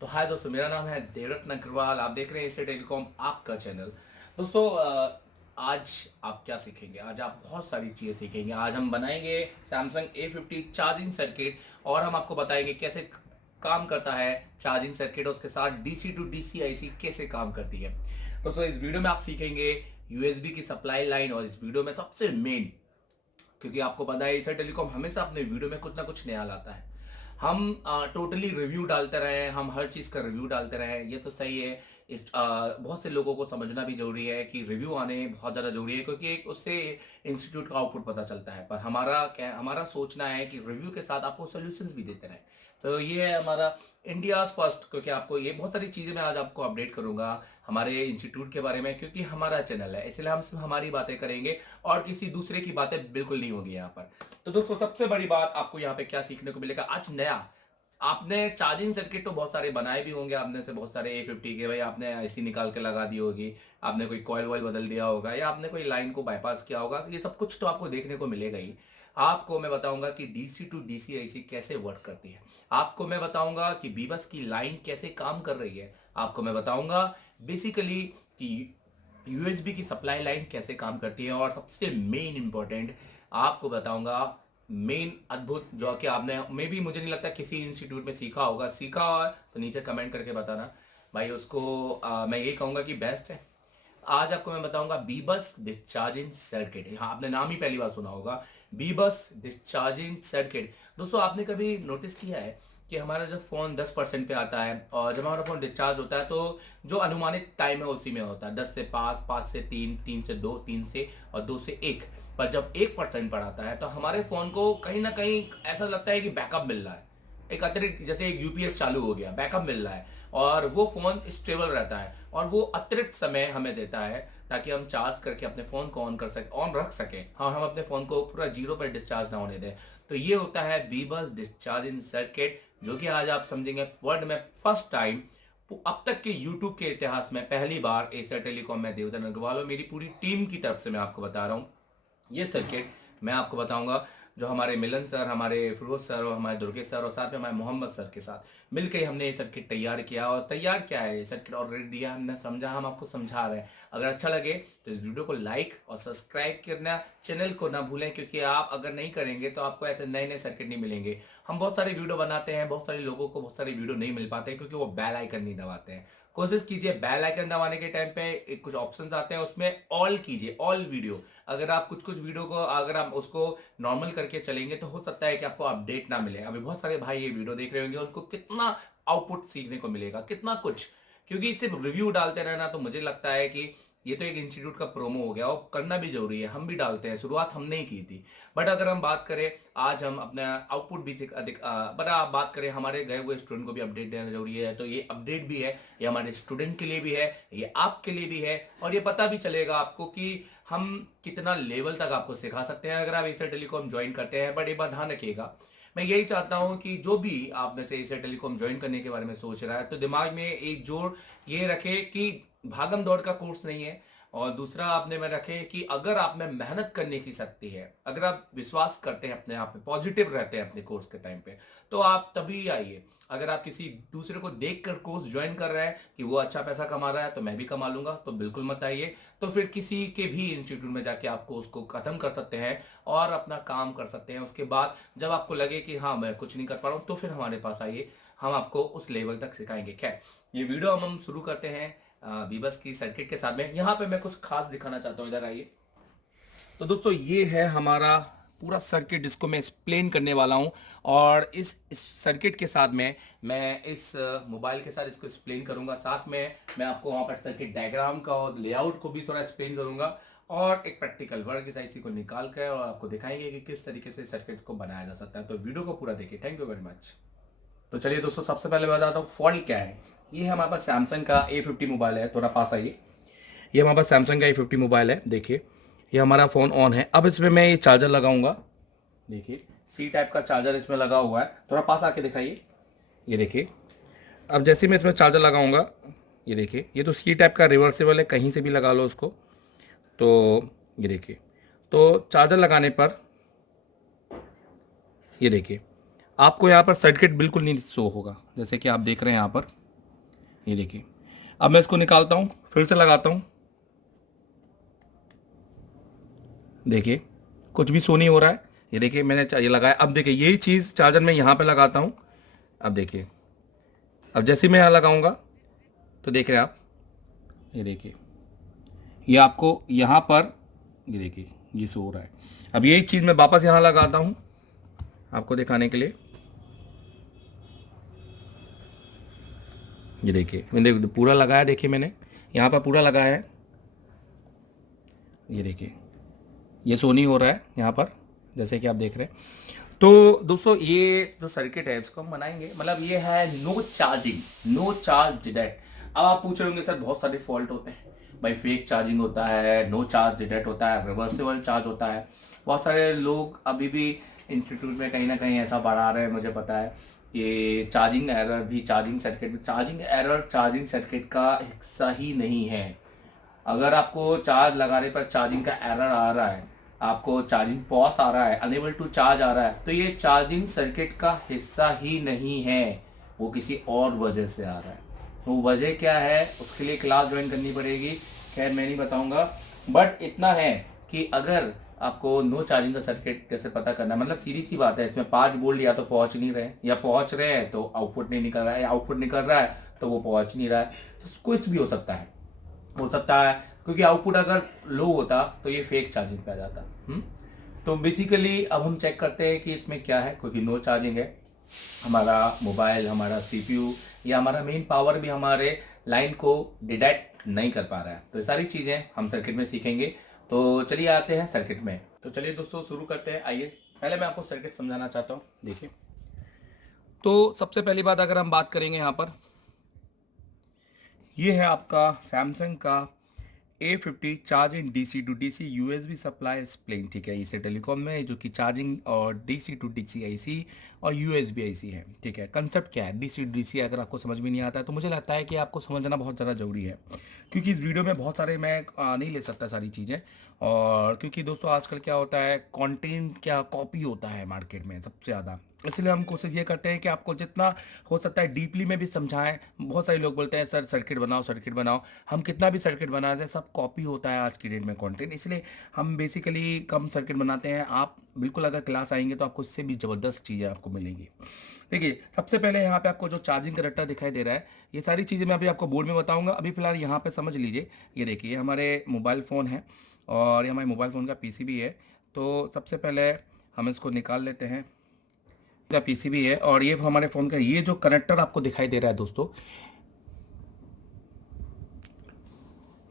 तो हाय दोस्तों, मेरा नाम है देवरत्न अग्रवाल। आप देख रहे हैं एशिया टेलीकॉम आपका चैनल। दोस्तों आज आप क्या सीखेंगे? आज आप बहुत सारी चीज़ें सीखेंगे। आज हम बनाएंगे सैमसंग A50 चार्जिंग सर्किट और हम आपको बताएंगे कैसे काम करता है चार्जिंग सर्किट और उसके साथ डीसी टू डीसी आईसी कैसे काम करती है। दोस्तों इस वीडियो में आप सीखेंगे यूएसबी की सप्लाई लाइन और इस वीडियो में सबसे मेन, क्योंकि आपको पता है एशिया टेलीकॉम हमेशा अपने वीडियो में कुछ ना कुछ नया लाता है। हम टोटली रिव्यू डालते रहे, हम हर चीज़ का रिव्यू डालते रहे, ये तो सही है। बहुत से लोगों को समझना भी जरूरी है कि रिव्यू आने बहुत ज़्यादा जरूरी है, क्योंकि एक उससे इंस्टीट्यूट का आउटपुट पता चलता है। पर हमारा सोचना है कि रिव्यू के साथ आपको सोल्यूशंस भी देते रहे। तो ये है हमारा इंडिया फर्स्ट, क्योंकि आपको ये बहुत सारी चीज़ें मैं आज आपको अपडेट करूंगा हमारे इंस्टीट्यूट के बारे में, क्योंकि हमारा चैनल है इसलिए हम सिर्फ हमारी बातें करेंगे और किसी दूसरे की बातें बिल्कुल नहीं होगी यहाँ पर। तो दोस्तों सबसे बड़ी बात आपको यहाँ पे क्या सीखने को मिलेगा आज नया। आपने चार्जिंग सर्किट तो बहुत सारे बनाए भी होंगे, आपने से बहुत सारे A50 के, भाई आपने आईसी निकाल के लगा दी होगी, आपने कोई कॉइल वॉइल बदल दिया होगा या आपने कोई लाइन को बाईपास किया होगा। ये सब कुछ तो आपको देखने को मिलेगा ही। आपको मैं बताऊंगा कि डीसी टू डीसी आईसी कैसे वर्क करती है। आपको मैं बताऊंगा कि बीबस की लाइन कैसे काम कर रही है। आपको मैं बताऊंगा बेसिकली कि यूएसबी की सप्लाई लाइन कैसे काम करती है। और सबसे मेन इंपॉर्टेंट आपको बताऊंगा, मेन अद्भुत, जो कि आपने मे भी मुझे नहीं लगता किसी इंस्टीट्यूट में सीखा होगा। सीखा हो तो नीचे कमेंट करके बताना भाई, उसको मैं ये कहूंगा कि बेस्ट है। आज आपको मैं बताऊंगा बीबस डिस्चार्जिंग सर्किट। हाँ, आपने नाम ही पहली बार सुना होगा, बीबस डिस्चार्जिंग सर्किट। दोस्तों आपने कभी नोटिस किया है कि हमारा जब फोन 10% पे आता है और जब हमारा फोन डिस्चार्ज होता है तो जो अनुमानित टाइम है उसी में होता है, 10 से 5, 5 से 3, 3 से 2, 3 से और 2 से 1। पर जब 1% पर आता है तो हमारे फोन को कहीं ना कहीं ऐसा लगता है कि बैकअप मिल रहा है, एक अतिरिक्त, जैसे एक यूपीएस चालू हो गया, बैकअप मिल रहा है और वो फोन स्टेबल रहता है और वो अतिरिक्त समय हमें देता है ताकि हम चार्ज करके अपने फोन को ऑन कर सके, ऑन रख सके। हाँ, हम अपने फोन को पूरा जीरो पर डिस्चार्ज ना होने दें। तो ये होता है बीबस डिस्चार्जिंग सर्किट, जो कि आज आप समझेंगे वर्ल्ड में फर्स्ट टाइम, अब तक के यूट्यूब के इतिहास में पहली बार एशिया टेलीकॉम में देवधर अग्रवाल और मेरी पूरी टीम की तरफ से मैं आपको बता रहा हूँ। ये सर्किट मैं आपको बताऊंगा, जो हमारे मिलन सर, हमारे फिरोज सर और हमारे दुर्गेश सर और साथ में हमारे मोहम्मद सर के साथ मिलकर हमने ये सर्किट तैयार किया। और तैयार क्या है, ये सर्किट ऑलरेडी दिया हमने, समझा, हम आपको समझा रहे हैं। अगर अच्छा लगे तो इस वीडियो को लाइक और सब्सक्राइब करना, चैनल को ना भूलें, क्योंकि आप अगर नहीं करेंगे तो आपको ऐसे नए नए सर्किट नहीं मिलेंगे। हम बहुत सारे वीडियो बनाते हैं, बहुत सारे लोगों को बहुत सारे वीडियो नहीं मिल पाते क्योंकि वो बेल आइकन नहीं दबाते हैं। कोशिश कीजिए बेल आइकन दबाने के टाइम पे कुछ ऑप्शंस आते हैं, उसमें ऑल कीजिए, ऑल वीडियो। अगर आप कुछ कुछ वीडियो को अगर आप उसको नॉर्मल करके चलेंगे तो हो सकता है कि आपको अपडेट ना मिले। अभी बहुत सारे भाई ये वीडियो देख रहे होंगे, उनको कितना आउटपुट सीखने को मिलेगा, कितना कुछ, क्योंकि सिर्फ रिव्यू डालते रहना तो मुझे लगता है कि ये तो एक इंस्टीट्यूट का प्रोमो हो गया और करना भी जरूरी है। हम भी डालते हैं, शुरुआत हमने ही की थी। बट अगर हम बात करें, आज हम अपना आउटपुट भी अधिक बट आप बात करें, हमारे गए हुए स्टूडेंट को भी अपडेट देना जरूरी है। तो ये अपडेट भी है, ये हमारे स्टूडेंट के लिए भी है, ये आपके लिए भी है, और ये पता भी चलेगा आपको कि हम कितना लेवल तक आपको सिखा सकते हैं अगर आप एशिया टेलीकॉम ज्वाइन करते हैं। बट एक बात ध्यान रखिएगा, मैं यही चाहता हूं कि जो भी आप में से एशिया टेलीकॉम ज्वाइन करने के बारे में सोच रहा है तो दिमाग में एक जोड़ ये रखे कि भागम दौड़ का कोर्स नहीं है। और दूसरा आपने में रखे कि अगर आप में मेहनत करने की शक्ति है, अगर आप विश्वास करते हैं अपने आप में, पॉजिटिव रहते हैं अपने कोर्स के टाइम पे, तो आप तभी आइए। अगर आप किसी दूसरे को देखकर कोर्स ज्वाइन कर रहे हैं कि वो अच्छा पैसा कमा रहा है तो मैं भी कमा लूंगा, तो बिल्कुल मत आइए। तो फिर किसी के भी इंस्टीट्यूट में जाके आपको उसको खत्म कर सकते हैं और अपना काम कर सकते हैं। उसके बाद जब आपको लगे कि हाँ मैं कुछ नहीं कर पा रहा हूँ, तो फिर हमारे पास आइए, हम आपको उस लेवल तक सिखाएंगे। खैर, ये वीडियो हम शुरू करते हैं बीबस की सर्किट के साथ में। यहाँ पे मैं कुछ खास दिखाना चाहता हूँ, इधर आइए। तो दोस्तों ये है हमारा पूरा सर्किट जिसको मैं एक्सप्लेन करने वाला हूँ। और इस सर्किट के साथ में मैं इस मोबाइल के साथ इसको एक्सप्लेन करूंगा। साथ में मैं आपको वहाँ पर सर्किट डायग्राम का और लेआउट को भी थोड़ा एक्सप्लेन करूंगा और एक प्रैक्टिकल वर्क इस आईसी को निकाल कर और आपको दिखाएंगे कि किस तरीके से सर्किट को बनाया जा सकता है। तो वीडियो को पूरा देखिए। Thank you very much. तो चलिए दोस्तों, सबसे पहले मैं बताता हूँ फॉल्ट क्या है। ये हमारे पास सैमसंग का A50 मोबाइल है, थोड़ा पास आइए। ये हमारे पास सैमसंग का A50 मोबाइल है, देखिए ये हमारा फ़ोन ऑन है। अब इसमें मैं ये चार्जर लगाऊंगा, देखिए सी टाइप का चार्जर इसमें लगा हुआ है, थोड़ा पास आके दिखाइए। ये देखिए, अब जैसे मैं इसमें चार्जर लगाऊंगा, ये देखिए ये तो सी टाइप का रिवर्सेबल है, कहीं से भी लगा लो उसको। तो ये देखिए, तो चार्जर लगाने पर ये देखिए आपको यहाँ पर सर्किट बिल्कुल नहीं शो होगा, जैसे कि आप देख रहे हैं यहाँ पर। ये देखिए, अब मैं इसको निकालता हूँ, फिर से लगाता हूँ, देखिए कुछ भी शो नहीं हो रहा है। ये देखिए मैंने ये लगाया, अब देखिए यही चीज़ चार्जर में यहाँ पे लगाता हूँ। अब देखिए, अब जैसे ही मैं यहाँ लगाऊंगा तो देख रहे हैं आप, ये देखिए ये आपको यहाँ पर, ये देखिए ये शो हो रहा है। अब यही चीज़ मैं वापस यहाँ लगाता हूँ आपको दिखाने के लिए। ये देखिए मैंने पूरा लगाया, देखिए मैंने यहाँ पर पूरा लगाया है। ये देखिए ये शो नहीं हो रहा है यहाँ पर, जैसे कि आप देख रहे हैं। तो दोस्तों ये जो सर्किट है इसको हम बनाएंगे, मतलब ये है no charging, no charge detect. अब आप पूछ रहे होंगे सर बहुत सारे फॉल्ट होते हैं भाई, फेक चार्जिंग होता है, नो चार्ज डिटेक्ट होता है, रिवर्सिबल चार्ज होता है। बहुत सारे लोग अभी भी इंस्टीट्यूट में कहीं ना कहीं ऐसा पढ़ा रहे हैं, मुझे पता है कि चार्जिंग एरर भी चार्जिंग सर्किट में, चार्जिंग एरर चार्जिंग सर्किट का हिस्सा ही नहीं है। अगर आपको चार्ज लगाने पर चार्जिंग का एरर आ रहा है, आपको चार्जिंग पॉज आ रहा है, अनेबल टू चार्ज आ रहा है, तो ये चार्जिंग सर्किट का हिस्सा ही नहीं है, वो किसी और वजह से आ रहा है। तो वजह क्या है उसके लिए क्लास ज्वाइन करनी पड़ेगी, खैर मैं नहीं बताऊंगा। बट इतना है कि अगर आपको नो चार्जिंग का सर्किट कैसे पता करना है, मतलब सीधी सी बात है, इसमें 5 वोल्ट या तो पहुंच नहीं रहे, या पहुंच रहे हैं तो आउटपुट नहीं निकल रहा है, या आउटपुट निकल रहा है तो वो पहुंच नहीं रहा है। तो कुछ भी हो सकता है क्योंकि आउटपुट अगर लो होता तो ये फेक चार्जिंग पे आ जाता। तो बेसिकली अब हम चेक करते हैं कि इसमें क्या है, क्योंकि नो चार्जिंग है, हमारा मोबाइल, हमारा सीपीयू या हमारा मेन पावर भी हमारे लाइन को डिटेक्ट नहीं कर पा रहा है। तो ये सारी चीज़ें हम सर्किट में सीखेंगे। तो चलिए आते हैं सर्किट में। तो चलिए दोस्तों शुरू करते हैं। आइए पहले मैं आपको सर्किट समझाना चाहता हूँ। देखिए, तो सबसे पहली बात अगर हम बात करेंगे यहाँ पर, ये है आपका सैमसंग का A50 charging DC to DC USB supply plain, ठीक है। इसे टेलीकॉम में जो कि चार्जिंग और DC टू DC IC और USB IC है, ठीक है। कंसेप्ट क्या है DC टू DC, अगर आपको समझ में नहीं आता है तो मुझे लगता है कि आपको समझना बहुत ज़्यादा ज़रूरी है, क्योंकि इस वीडियो में बहुत सारे मैं नहीं ले सकता सारी चीज़ें। और क्योंकि दोस्तों आजकल क्या होता है, कंटेंट क्या कॉपी होता है मार्केट में सबसे ज़्यादा, इसलिए हम कोशिश ये करते हैं कि आपको जितना हो सकता है डीपली में भी समझाएं। बहुत सारे लोग बोलते हैं सर सर्किट बनाओ सर्किट बनाओ, हम कितना भी सर्किट बना दें सब कॉपी होता है आज की डेट में कंटेंट, इसलिए हम बेसिकली कम सर्किट बनाते हैं। आप बिल्कुल अगर क्लास आएंगे तो आपको इससे भी ज़बरदस्त चीज़ें आपको मिलेंगी। देखिए सबसे पहले यहाँ पे आपको जो चार्जिंग कनेक्टर दिखाई दे रहा है, ये सारी चीज़ें मैं अभी आपको बोर्ड में बताऊँगा। अभी फिलहाल यहाँ पर समझ लीजिए, ये देखिए हमारे मोबाइल फ़ोन है और ये हमारे मोबाइल फ़ोन का PCB है। तो सबसे पहले हम इसको निकाल लेते हैं, का PCB है और ये हमारे फ़ोन का ये जो कनेक्टर आपको दिखाई दे रहा है दोस्तों,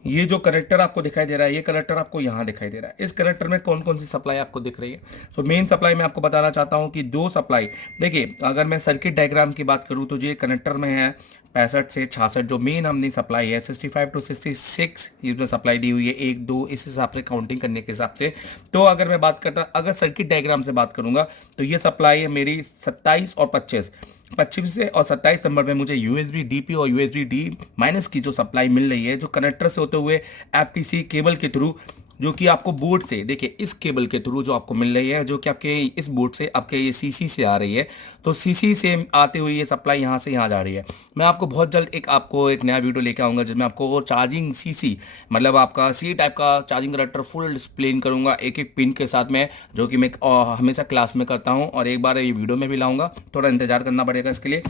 ये जो कनेक्टर आपको दिखाई दे रहा है, ये कनेक्टर आपको यहाँ दिखाई दे रहा है। इस कनेक्टर में कौन कौन सी सप्लाई आपको दिख रही है? तो मेन सप्लाई मैं आपको बताना चाहता हूँ कि 2 सप्लाई। देखिए अगर मैं सर्किट डायग्राम की बात करूँ तो ये कनेक्टर में है 65 से 66, जो मेन हमने सप्लाई है 65 टू 66 इसमें सप्लाई दी हुई है, 1 2 इस हिसाब से काउंटिंग करने के हिसाब से। तो अगर मैं बात करता, अगर सर्किट डायग्राम से बात करूंगा तो ये सप्लाई है मेरी 27 और 25 से, और 27 नंबर पे मुझे USB DP और USB D माइनस की जो सप्लाई मिल रही है, जो कनेक्टर से होते हुए FTC केबल के थ्रू, जो कि आपको बोर्ड से, देखिए इस केबल के थ्रू जो आपको मिल रही है, जो कि आपके इस बोर्ड से आपके ये CC से आ रही है। तो CC से आते हुए ये सप्लाई यहाँ से यहाँ जा रही है। मैं आपको बहुत जल्द एक नया वीडियो लेके आऊँगा जिसमें आपको वो चार्जिंग CC, मतलब आपका C टाइप का चार्जिंग कनेक्टर फुल डिस्प्लेन करूँगा एक एक पिन के साथ में, जो कि मैं हमेशा क्लास में करता हूँ और एक बार ये वीडियो में भी लाऊंगा, थोड़ा इंतजार करना पड़ेगा इसके लिए।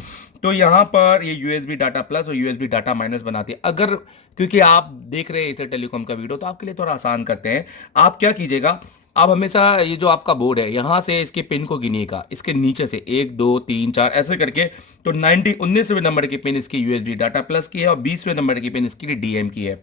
तो यहाँ पर ये USB डाटा प्लस और USB डाटा माइनस बनाती है। अगर क्योंकि आप देख रहे हैं इसे टेलीकॉम का वीडियो, तो आपके लिए थोड़ा आसान करते हैं। आप क्या कीजिएगा, आप हमेशा ये जो आपका बोर्ड है यहाँ से इसके पिन को गिनिएगा, इसके नीचे से 1 2 3 4 ऐसे करके। तो 19वें नंबर की पिन इसकी USB डाटा प्लस की है और 20वें नंबर की पिन इसकी DM की है।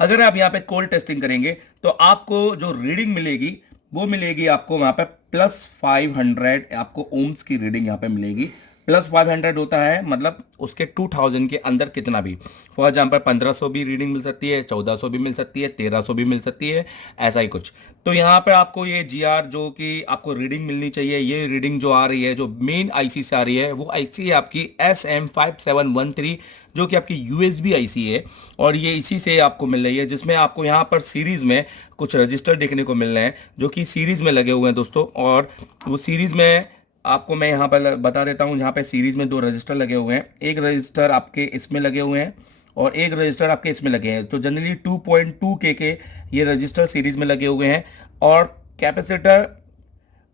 अगर आप यहाँ पे कोल्ड टेस्टिंग करेंगे तो आपको जो रीडिंग मिलेगी वो मिलेगी आपको वहाँ पे +500 आपको ओम्स की रीडिंग यहाँ पे मिलेगी। +500 होता है मतलब उसके 2000 के अंदर कितना भी, फॉर एग्जाम्पल 1500 भी रीडिंग मिल सकती है, 1400 भी मिल सकती है, 1300 भी मिल सकती है, ऐसा ही कुछ। तो यहाँ पे आपको ये GR जो कि आपको रीडिंग मिलनी चाहिए, ये रीडिंग जो आ रही है, जो मेन IC से आ रही है, वो IC है आपकी SM5713, जो कि आपकी USB IC है और ये इसी से आपको मिल रही है, जिसमें आपको यहाँ पर सीरीज में कुछ रजिस्टर देखने को मिल रहे हैं जो कि सीरीज में लगे हुए हैं दोस्तों। और वो सीरीज में आपको मैं यहाँ पर बता देता हूँ, यहाँ पे सीरीज में 2 रजिस्टर लगे हुए हैं, एक रजिस्टर आपके इसमें लगे हुए हैं और एक रजिस्टर आपके इसमें लगे हैं। तो जनरली 2.2 के ये रजिस्टर सीरीज में लगे हुए हैं और कैपेसिटर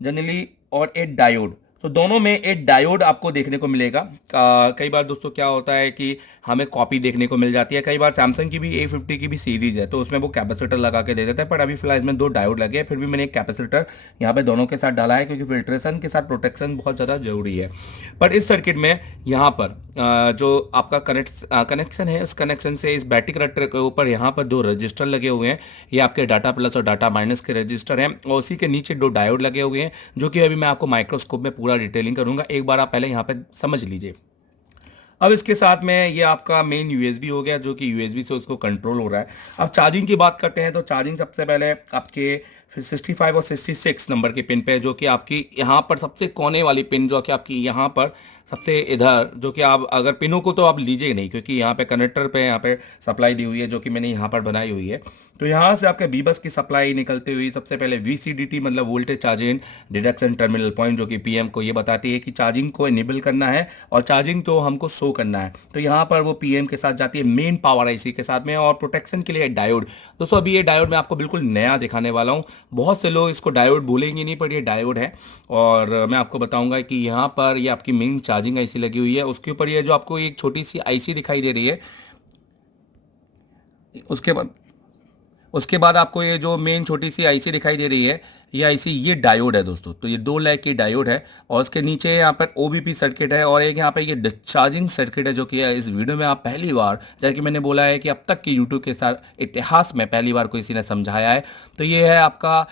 जनरली और एक डायोड। तो दोनों में एक डायोड आपको देखने को मिलेगा। कई बार दोस्तों क्या होता है कि हमें कॉपी देखने को मिल जाती है, कई बार सैमसंग की भी A50 की भी सीरीज है तो उसमें वो कैपेसिटर लगा के दे देता है, पर अभी फिलहाल इसमें 2 डायोड लगे हैं। फिर भी मैंने एक कैपेसिटर यहाँ पे दोनों के साथ डाला है क्योंकि फिल्ट्रेशन के साथ प्रोटेक्शन बहुत ज़्यादा जरूरी है। पर इस सर्किट में यहाँ पर जो आपका कनेक्शन है, इस कनेक्शन से इस बैटरी कनेक्टर के ऊपर यहाँ पर 2 रजिस्टर लगे हुए हैं। ये आपके डाटा प्लस और डाटा माइनस के रजिस्टर हैं और उसी के नीचे 2 डायोड लगे हुए हैं, जो कि अभी मैं आपको माइक्रोस्कोप में पूरा डिटेलिंग करूंगा। एक बार आप पहले यहाँ पे समझ लीजिए। अब इसके साथ में ये आपका मेन यूएसबी हो गया, जो कि यूएसबी से उसको कंट्रोल हो रहा है। अब चार्जिंग की बात करते हैं तो चार्जिंग सबसे पहले आपके 65 और 66 नंबर के पिन पे, जो कि आपकी यहाँ पर सबसे कोने वाली पिन, जो कि आपकी यहाँ पर सबसे इधर, जो कि आप अगर पिनों को तो आप लीजिए नहीं क्योंकि यहाँ पे कनेक्टर पे यहाँ पे सप्लाई दी हुई है, जो कि मैंने यहाँ पर बनाई हुई है। तो यहाँ से आपके बीबस की सप्लाई निकलती हुई सबसे पहले VCDT मतलब voltage charging deduction terminal point, जो कि PM को ये बताती है कि चार्जिंग को इनेबल करना है और चार्जिंग तो हमको शो करना है। तो यहाँ पर वो PM के साथ जाती है मेन पावर IC के साथ में। और प्रोटेक्शन के लिए डायोड, दोस्तों अभी ये डायोड मैं आपको बिल्कुल नया दिखाने वाला हूँ। बहुत से लोग इसको डायोड भूलेंगे नहीं, पर ये डायोड है और मैं आपको बताऊंगा कि यहाँ पर ये आपकी मेन चार्जिंग IC लगी हुई है, उसके ऊपर ये जो आपको एक छोटी सी IC दिखाई दे रही है, उसके बाद आपको ये जो मेन छोटी सी आईसी दिखाई दे रही है, ये आईसी ये डायोड है दोस्तों। तो ये 2 लाख की डायोड है और उसके नीचे यहाँ पर OBP सर्किट है और एक यहाँ पर ये डिस्चार्जिंग सर्किट है, जो कि इस वीडियो में आप पहली बार, जैसे कि मैंने बोला है कि अब तक की यूट्यूब के साथ इतिहास में पहली बार किसी ने समझाया है। तो ये है आपका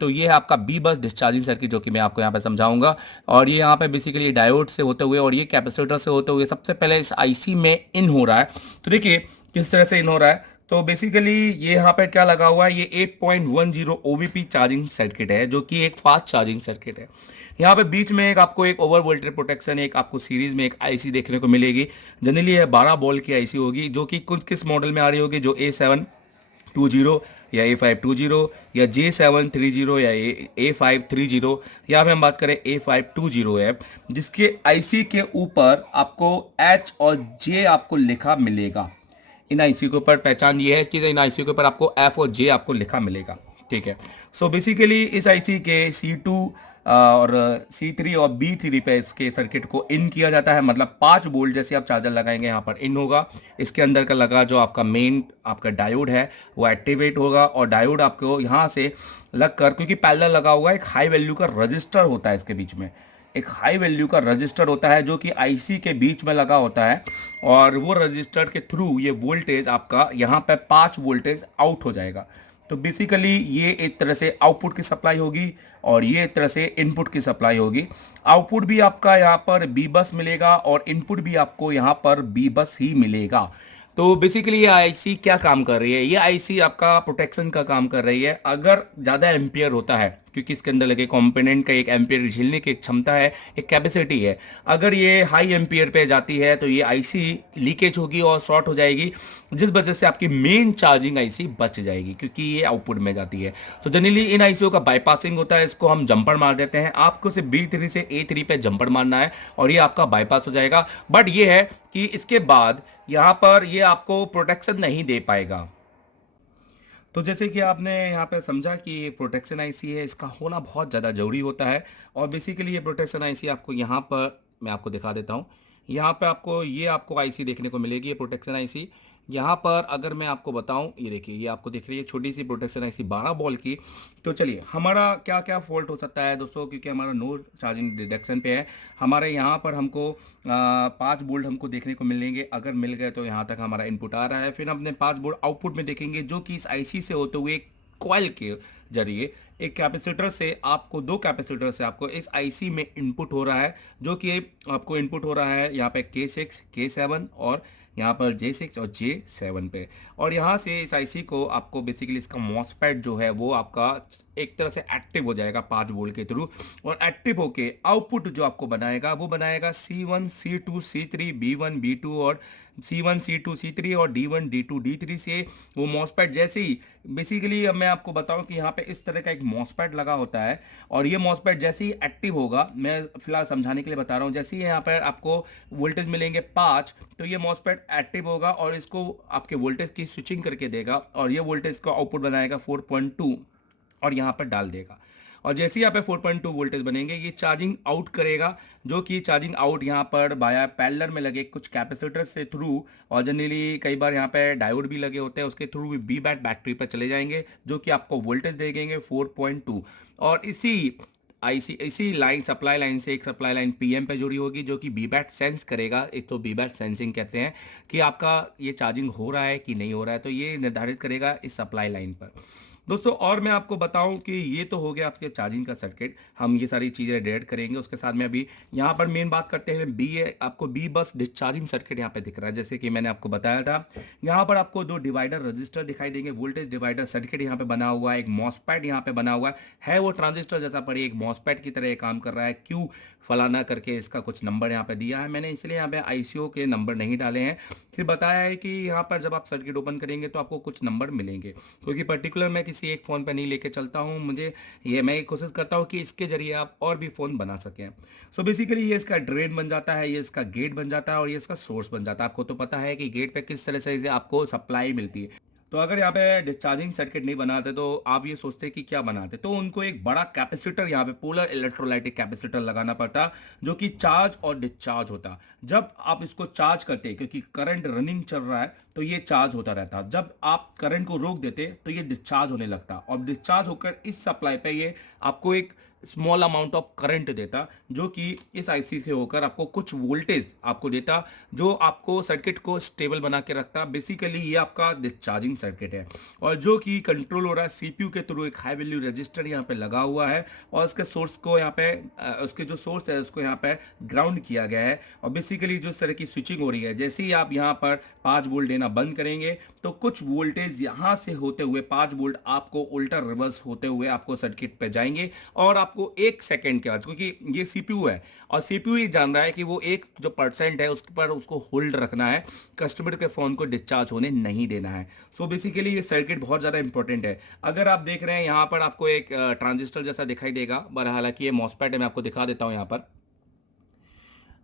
तो ये है आपका बी बस डिस्चार्जिंग सर्किट, जो कि मैं आपको यहाँ पे समझाऊंगा। और ये यहाँ पे बेसिकली डायोड से होते हुए और ये कैपेसिटर से होते हुए सबसे पहले इस आईसी में इन हो रहा है। तो देखिए किस तरह से इन हो रहा है। तो बेसिकली ये यहाँ पे क्या लगा हुआ है, ये 8.10 OVP चार्जिंग सर्किट है, जो कि एक फास्ट चार्जिंग सर्किट है। यहाँ पे बीच में एक आपको एक ओवर वोल्टेज प्रोटेक्शन, एक आपको सीरीज में एक आईसी देखने को मिलेगी। जनरली ये 12 वोल्ट की आईसी होगी, जो कि कुछ किस मॉडल में आ रही होगी, जो A720 या A520 या J730 या A530, या फिर हम बात करें A520 है, जिसके आईसी के ऊपर आपको H और J आपको लिखा मिलेगा। इन आईसी के ऊपर पहचान ये है कि इन आईसी के ऊपर आपको F और J आपको लिखा मिलेगा। ठीक है। सो बेसिकली इस आईसी के C2 और C3 और B3 पे इसके सर्किट को इन किया जाता है, मतलब 5 वोल्ट जैसे आप चार्जर लगाएंगे यहाँ पर इन होगा। इसके अंदर का लगा जो आपका मेन आपका डायोड है वो एक्टिवेट होगा और डायोड आपको यहाँ से लगकर, क्योंकि पैरेलल लगा हुआ एक हाई वैल्यू का रजिस्टर होता है, इसके बीच में एक हाई वैल्यू का रजिस्टर होता है जो कि आईसी के बीच में लगा होता है और वो रजिस्टर के थ्रू ये वोल्टेज आपका यहाँ पे 5 वोल्टेज आउट हो जाएगा। तो बेसिकली ये एक तरह से आउटपुट की सप्लाई होगी और ये एक तरह से इनपुट की सप्लाई होगी। आउटपुट भी आपका यहाँ पर बी बस मिलेगा और इनपुट भी आपको यहाँ पर बी बस ही मिलेगा। तो बेसिकली ये आईसी क्या काम कर रही है, ये आईसी आपका प्रोटेक्शन का काम कर रही है। अगर ज़्यादा एम्पियर होता है, क्योंकि इसके अंदर लगे कंपोनेंट का एक एम्पियर झेलने की एक क्षमता है, एक कैपेसिटी है, अगर ये हाई एम्पियर पे जाती है तो ये आईसी लीकेज होगी और शॉर्ट हो जाएगी, जिस वजह से आपकी मेन चार्जिंग आईसी बच जाएगी, क्योंकि ये आउटपुट में जाती है। तो जनरली इन आईसीओ का बाईपासिंग होता है, इसको हम जंपर मार देते हैं। आपको सिर्फ B3 से A3 पे जंपर मारना है और ये आपका बाईपास हो जाएगा। बट ये है कि इसके बाद यहाँ पर ये आपको प्रोटेक्शन नहीं दे पाएगा। तो जैसे कि आपने यहाँ पे समझा कि ये प्रोटेक्शन आईसी है, इसका होना बहुत ज़्यादा ज़रूरी होता है। और बेसिकली ये प्रोटेक्शन आईसी आपको यहाँ पर मैं आपको दिखा देता हूँ। यहाँ पे आपको ये आपको आईसी देखने को मिलेगी, ये प्रोटेक्शन आईसी। यहाँ पर अगर मैं आपको बताऊँ, ये देखिए ये आपको दिख रही है छोटी सी प्रोटेक्शन आईसी 12 बॉल की। तो चलिए हमारा क्या क्या फॉल्ट हो सकता है दोस्तों, क्योंकि हमारा नो चार्जिंग डिडक्शन पे है। हमारे यहाँ पर हमको 5 वोल्ट हमको देखने को मिलेंगे, अगर मिल गए तो यहाँ तक हमारा इनपुट आ रहा है। फिर अपने 5 वोल्ट आउटपुट में देखेंगे, जो कि इस आईसी से होते हुए कॉइल के जरिए एक कैपेसिटर से आपको 2 कैपेसिटर से आपको इस आईसी में इनपुट हो रहा है, जो कि आपको इनपुट हो रहा है यहाँ पे K6 K7 और यहाँ पर J6 और J7 पे। और यहाँ से इस आईसी को आपको बेसिकली इसका मॉसफेट जो है वो आपका एक तरह से एक्टिव हो जाएगा 5 वोल्ट के थ्रू, और एक्टिव होके आउटपुट जो आपको बनाएगा वो बनाएगा C1 C2 C3 B1 B2 और C1 C2 C3 और D1 D2 D3 से वो मॉसफेट। जैसे ही बेसिकली अब मैं आपको बताऊं कि यहाँ पे इस तरह का एक मॉसफेट लगा होता है और ये मॉसफेट जैसे ही एक्टिव होगा, मैं फिलहाल समझाने के लिए बता रहा हूँ, जैसे ही यहाँ पर आपको वोल्टेज मिलेंगे 5, तो ये मॉसफेट एक्टिव होगा और इसको आपके वोल्टेज की स्विचिंग करके देगा और ये वोल्टेज का आउटपुट बनाएगा 4.2 और यहाँ पर डाल देगा। और जैसे ही यहाँ पे 4.2 वोल्टेज बनेंगे, ये चार्जिंग आउट करेगा, जो कि चार्जिंग आउट यहाँ पर बाया पैरेलल में लगे कुछ कैपेसिटर से थ्रू, और जनरली कई बार यहाँ पे डायोड भी लगे होते हैं, उसके थ्रू भी बी बैट बैटरी पर चले जाएंगे, जो कि आपको वोल्टेज दे देंगे 4.2। और इसी लाइन, सप्लाई लाइन से एक सप्लाई लाइन पीएम पे जुड़ी होगी, जो कि बी बैट सेंस करेगा। एक तो बी बैट सेंसिंग कहते हैं कि आपका ये चार्जिंग हो रहा है कि नहीं हो रहा है, तो ये निर्धारित करेगा इस सप्लाई लाइन पर। दोस्तों और मैं आपको बताऊं कि ये तो हो गया आपके चार्जिंग का सर्किट, हम ये सारी चीज़ें डेड करेंगे। उसके साथ में अभी यहाँ पर मेन बात करते हैं बी है, आपको बी बस डिस्चार्जिंग सर्किट यहाँ पे दिख रहा है, जैसे कि मैंने आपको बताया था। यहाँ पर आपको 2 डिवाइडर रजिस्टर दिखाई देंगे, वोल्टेज डिवाइडर सर्किट यहाँ पे बना हुआ है, एक मॉसफेट यहाँ पे बना हुआ है वो ट्रांजिस्टर जैसा, पर एक मॉसफेट की तरह काम कर रहा है। क्यों फलाना करके इसका कुछ नंबर यहाँ पे दिया है मैंने, इसलिए यहाँ पे आईसीओ के नंबर नहीं डाले हैं, सिर्फ बताया है कि यहाँ पर जब आप सर्किट ओपन करेंगे तो आपको कुछ नंबर मिलेंगे, क्योंकि पर्टिकुलर मैं किसी एक फ़ोन पे नहीं लेके चलता हूँ, मैं कोशिश करता हूँ कि इसके जरिए आप और भी फ़ोन बना सकें। सो बेसिकली ये इसका ड्रेन बन जाता है, ये इसका गेट बन जाता है और ये इसका सोर्स बन जाता है। आपको तो पता है कि गेट पे किस तरह से आपको सप्लाई मिलती है। तो अगर यहाँ पे डिस्चार्जिंग सर्किट नहीं बनाते तो आप ये सोचते कि क्या बनाते, तो उनको एक बड़ा कैपेसिटर यहाँ पे पोलर इलेक्ट्रोलाइटिक कैपेसिटर लगाना पड़ता, जो कि चार्ज और डिस्चार्ज होता। जब आप इसको चार्ज करते, क्योंकि करंट रनिंग चल रहा है तो ये चार्ज होता रहता, जब आप करंट को रोक देते तो ये डिस्चार्ज होने लगता, और डिस्चार्ज होकर इस सप्लाई पे ये आपको एक स्मॉल अमाउंट ऑफ करंट देता, जो कि इस आईसी से होकर आपको कुछ वोल्टेज आपको देता, जो आपको सर्किट को स्टेबल बना के रखता। बेसिकली ये आपका डिस्चार्जिंग सर्किट है, और जो कि कंट्रोल हो रहा है सीपीयू के थ्रू। एक हाई वैल्यू रजिस्टर यहाँ पे लगा हुआ है और उसके सोर्स को यहाँ पे उसके जो सोर्स है उसको यहाँ पे ग्राउंड किया गया है, और बेसिकली जो तरह की स्विचिंग हो रही है, जैसे ही आप यहाँ पर 5 वोल्ट देना बंद करेंगे तो कुछ वोल्टेज यहाँ से होते हुए 5 वोल्ट आपको उल्टा रिवर्स होते हुए आपको सर्किट पे जाएंगे, और आपको 1 सेकेंड के बाद, क्योंकि ये सीपीयू है और सीपीयू ये जान रहा है कि वो 1 जो % है उस पर उसको होल्ड रखना है, कस्टमर के फोन को डिस्चार्ज होने नहीं देना है। सो बेसिकली ये सर्किट बहुत ज्यादा इंपॉर्टेंट है। अगर आप देख रहे हैं यहाँ पर आपको एक ट्रांजिस्टर जैसा दिखाई देगा, पर हालांकि ये मॉसफेट है, मैं आपको दिखा देता हूं यहाँ पर।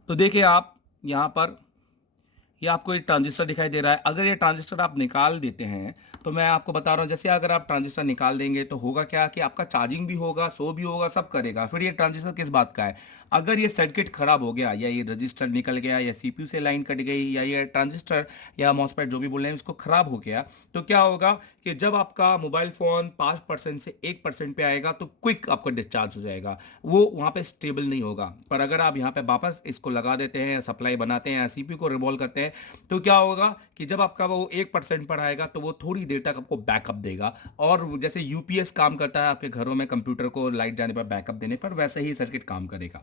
तो देखिए आप यहाँ पर, ये आपको एक ट्रांजिस्टर दिखाई दे रहा है। अगर ये ट्रांजिस्टर आप निकाल देते हैं तो मैं आपको बता रहा हूँ, जैसे अगर आप ट्रांजिस्टर निकाल देंगे तो होगा क्या कि आपका चार्जिंग भी होगा, सो भी होगा, सब करेगा। फिर ये ट्रांजिस्टर किस बात का है? अगर ये सर्किट खराब हो गया, या ये रजिस्टर निकल गया, या सीपीयू से लाइन कट गई, या ये ट्रांजिस्टर या मॉसफेट जो भी बोल रहे हैं इसको खराब हो गया, तो क्या होगा कि जब आपका मोबाइल फोन 5% से 1% पे आएगा तो क्विक आपका डिस्चार्ज हो जाएगा, वो वहाँ पे स्टेबल नहीं होगा। पर अगर आप यहाँ पे वापस इसको लगा देते हैं, सप्लाई बनाते हैं, सीपीयू को रिवॉल्व करते हैं, तो क्या होगा कि जब आपका वो 1% पर आएगा तो वो थोड़ी देर तक आपको बैकअप देगा, और जैसे यूपीएस काम करता है आपके घरों में कंप्यूटर को लाइट जाने पर बैकअप देने पर, वैसे ही सर्किट काम करेगा।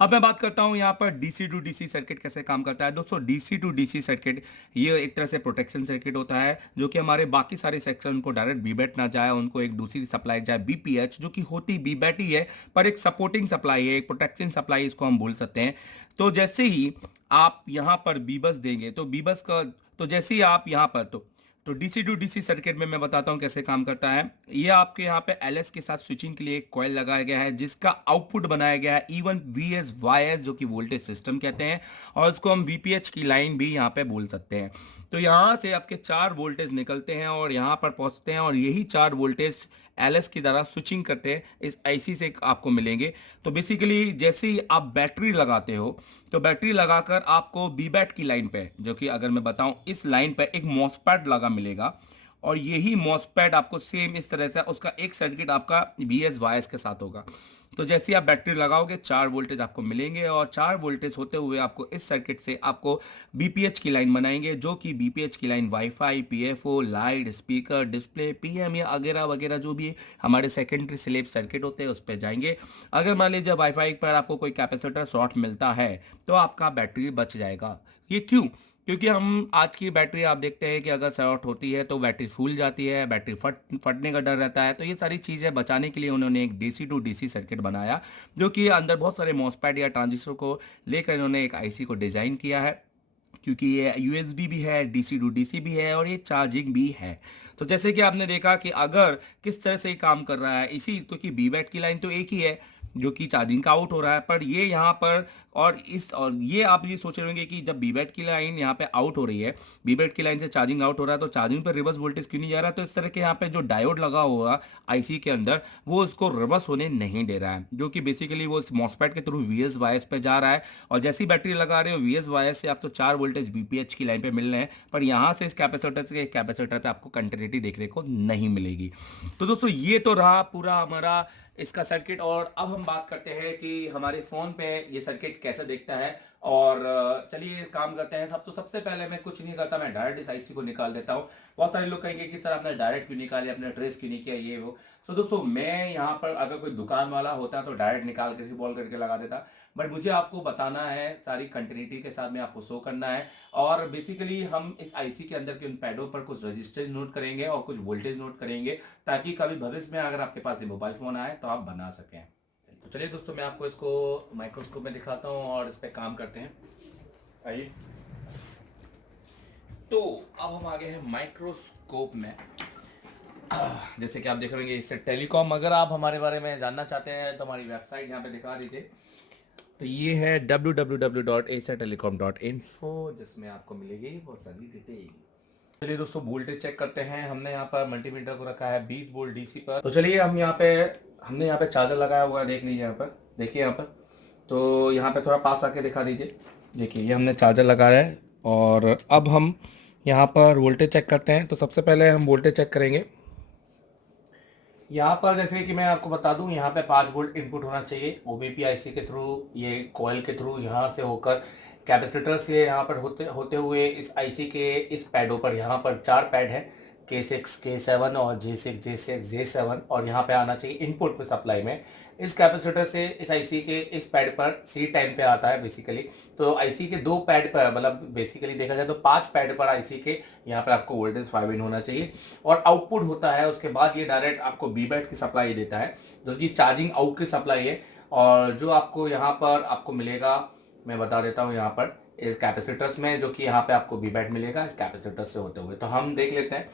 अब मैं बात करता हूं यहां पर डीसी टू डीसी सर्किट कैसे काम करता है। दोस्तों डीसी टू डीसी सर्किट ये एक तरह से प्रोटेक्शन सर्किट होता है, जो कि हमारे बाकी सारे सेक्शन को डायरेक्ट बीबैट ना जाए, उनको एक दूसरी सप्लाई जाए बीपीएच, जो कि होती बीबैट ही है पर एक सपोर्टिंग सप्लाई है, एक प्रोटेक्शन सप्लाई इसको हम बोल सकते हैं। तो जैसे ही आप यहां पर बीबस देंगे तो बीबस का, तो जैसे ही आप यहां पर तो डीसी टू डीसी सर्किट में मैं बताता हूं कैसे काम करता है। ये आपके यहाँ पे एलएस के साथ स्विचिंग के लिए एक कॉइल लगाया गया है, जिसका आउटपुट बनाया गया है E1 VS YS, जो कि वोल्टेज सिस्टम कहते हैं, और उसको हम VPH की लाइन भी यहाँ पे बोल सकते हैं। तो यहाँ से आपके 4 वोल्टेज निकलते हैं और यहाँ पर पहुंचते हैं, और यही 4 वोल्टेज एलएस की तरह स्विचिंग करते हैं इस आईसी से आपको मिलेंगे। तो बेसिकली जैसे ही आप बैटरी लगाते हो, तो बैटरी लगाकर आपको बीबैट की लाइन पे, जो कि अगर मैं बताऊं इस लाइन पे एक मॉसफेट लगा मिलेगा, और यही मॉसफेट आपको सेम इस तरह से उसका एक सर्किट आपका VS YS के साथ होगा। तो जैसे आप बैटरी लगाओगे 4 वोल्टेज आपको मिलेंगे, और 4 वोल्टेज होते हुए आपको इस सर्किट से आपको बीपीएच की लाइन बनाएंगे, जो कि बीपीएच की line wifi, PFO, light, speaker, display, PM या वगैरह वगैरह जो भी हमारे सेकेंडरी स्लेब सर्किट होते हैं उस पर जाएंगे। अगर मान लीजिए वाईफाई पर आपको कोई कैपेसिटर शॉर्ट मिलता है तो आपका बैटरी बच जाएगा। ये क्यों? क्योंकि हम आज की बैटरी आप देखते हैं कि अगर शॉर्ट होती है तो बैटरी फूल जाती है, बैटरी फटने का डर रहता है। तो ये सारी चीज़ें बचाने के लिए उन्होंने एक डीसी टू डीसी सर्किट बनाया, जो कि अंदर बहुत सारे मॉसफेट या ट्रांजिस्टर को लेकर इन्होंने एक आईसी को डिज़ाइन किया है, क्योंकि ये यूएसबी भी है, डीसी टू डीसी भी है और ये चार्जिंग भी है। तो जैसे कि आपने देखा कि अगर किस तरह से ये काम कर रहा है, इसी क्योंकि बी बैट की लाइन तो एक ही है जो कि चार्जिंग का आउट हो रहा है, पर ये यहाँ पर और ये आप ये सोच रहे होंगे कि जब बी बैट की लाइन यहाँ पे आउट हो रही है, बी बैट की लाइन से चार्जिंग आउट हो रहा है, तो चार्जिंग पर रिवर्स वोल्टेज क्यों नहीं जा रहा? तो इस तरह के यहाँ पे जो डायोड लगा हुआ आईसी के अंदर, वो उसको रिवर्स होने नहीं दे रहा है, जो कि बेसिकली वो मॉसफेट के थ्रू वीएस वायस पे जा रहा है। और जैसी बैटरी लगा रहे हो वीएस वायस से आपको 4 वोल्टेज बीपीएच की लाइन पे मिल रहे हैं, पर यहाँ से इस कैपेसिटर पे आपको कंटिन्यूटी देखने को नहीं मिलेगी। तो दोस्तों ये तो रहा पूरा हमारा इसका सर्किट। और अब हम बात करते हैं कि हमारे फोन पे ये सर्किट कैसे दिखता है। और चलिए काम करते हैं। सबसे पहले मैं कुछ नहीं करता, मैं डायरेक्ट इस आईसी को निकाल देता हूँ। बहुत सारे लोग कहेंगे कि सर आपने डायरेक्ट क्यों निकाली, आपने ट्रेस क्यों नहीं किया, ये वो। सो दोस्तों मैं यहाँ पर अगर कोई दुकान वाला होता तो डायरेक्ट निकाल के बॉल करके लगा देता, बट मुझे आपको बताना है, सारी कंटिन्यूटी के साथ में आपको शो करना है। और बेसिकली हम इस आईसी के अंदर के उन पैडों पर कुछ रजिस्टेंस नोट करेंगे और कुछ वोल्टेज नोट करेंगे, ताकि कभी भविष्य में अगर आपके पास ये मोबाइल फोन आए तो आप बना सकें। तो चलिए दोस्तों मैं आपको इसको माइक्रोस्कोप में दिखाता हूँ और इस पर काम करते हैं। आइए। तो अब हम आ गए हैं माइक्रोस्कोप में। जैसे कि आप देख रहे होंगे इससे टेलीकॉम, अगर आप हमारे बारे में जानना चाहते हैं तो हमारी वेबसाइट यहाँ पे दिखा दीजिए। तो ये है www.acertelecom.info, जिसमें आपको मिलेगी बहुत सारी डिटेल। चलिए दोस्तों वोल्टेज चेक करते हैं। हमने यहाँ पर मल्टीमीटर को रखा है 20 वोल्ट डीसी पर। तो चलिए हमने यहाँ पे चार्जर लगाया हुआ है, देख लीजिए यहाँ पर, देखिए यहाँ पर। तो यहाँ पे थोड़ा पास आके दिखा दीजिए। देखिए ये हमने चार्जर लगाया है और अब हम यहाँ पर वोल्टेज चेक करते हैं। तो सबसे पहले हम वोल्टेज चेक करेंगे। यहाँ पर जैसे कि मैं आपको बता दूं, यहाँ पे 5 वोल्ट इनपुट होना चाहिए ओबीपी आईसी के थ्रू, ये कॉइल के थ्रू यहाँ से होकर कैपेसिटर से यहाँ पर होते हुए इस आईसी के इस पैडों पर, यहाँ पर 4 पैड है, K6 K7 और J6 J6 J7, और यहाँ पे आना चाहिए इनपुट पे सप्लाई में। इस कैपेसिटर से इस आईसी के इस पैड पर सी टाइम पे आता है बेसिकली। तो आईसी के 2 पैड पर, मतलब बेसिकली देखा जाए तो 5 पैड पर आईसी के यहाँ पर आपको वोल्टेज 5 इन होना चाहिए और आउटपुट होता है। उसके बाद ये डायरेक्ट आपको बी बैट की सप्लाई देता है, जो कि चार्जिंग आउट की सप्लाई है। और जो आपको यहाँ पर आपको मिलेगा, मैं बता देता हूँ, यहाँ पर इस कैपेसिटर्स में, जो कि यहाँ पे आपको बी बैट मिलेगा इस कैपेसिटर से होते हुए। तो हम देख लेते हैं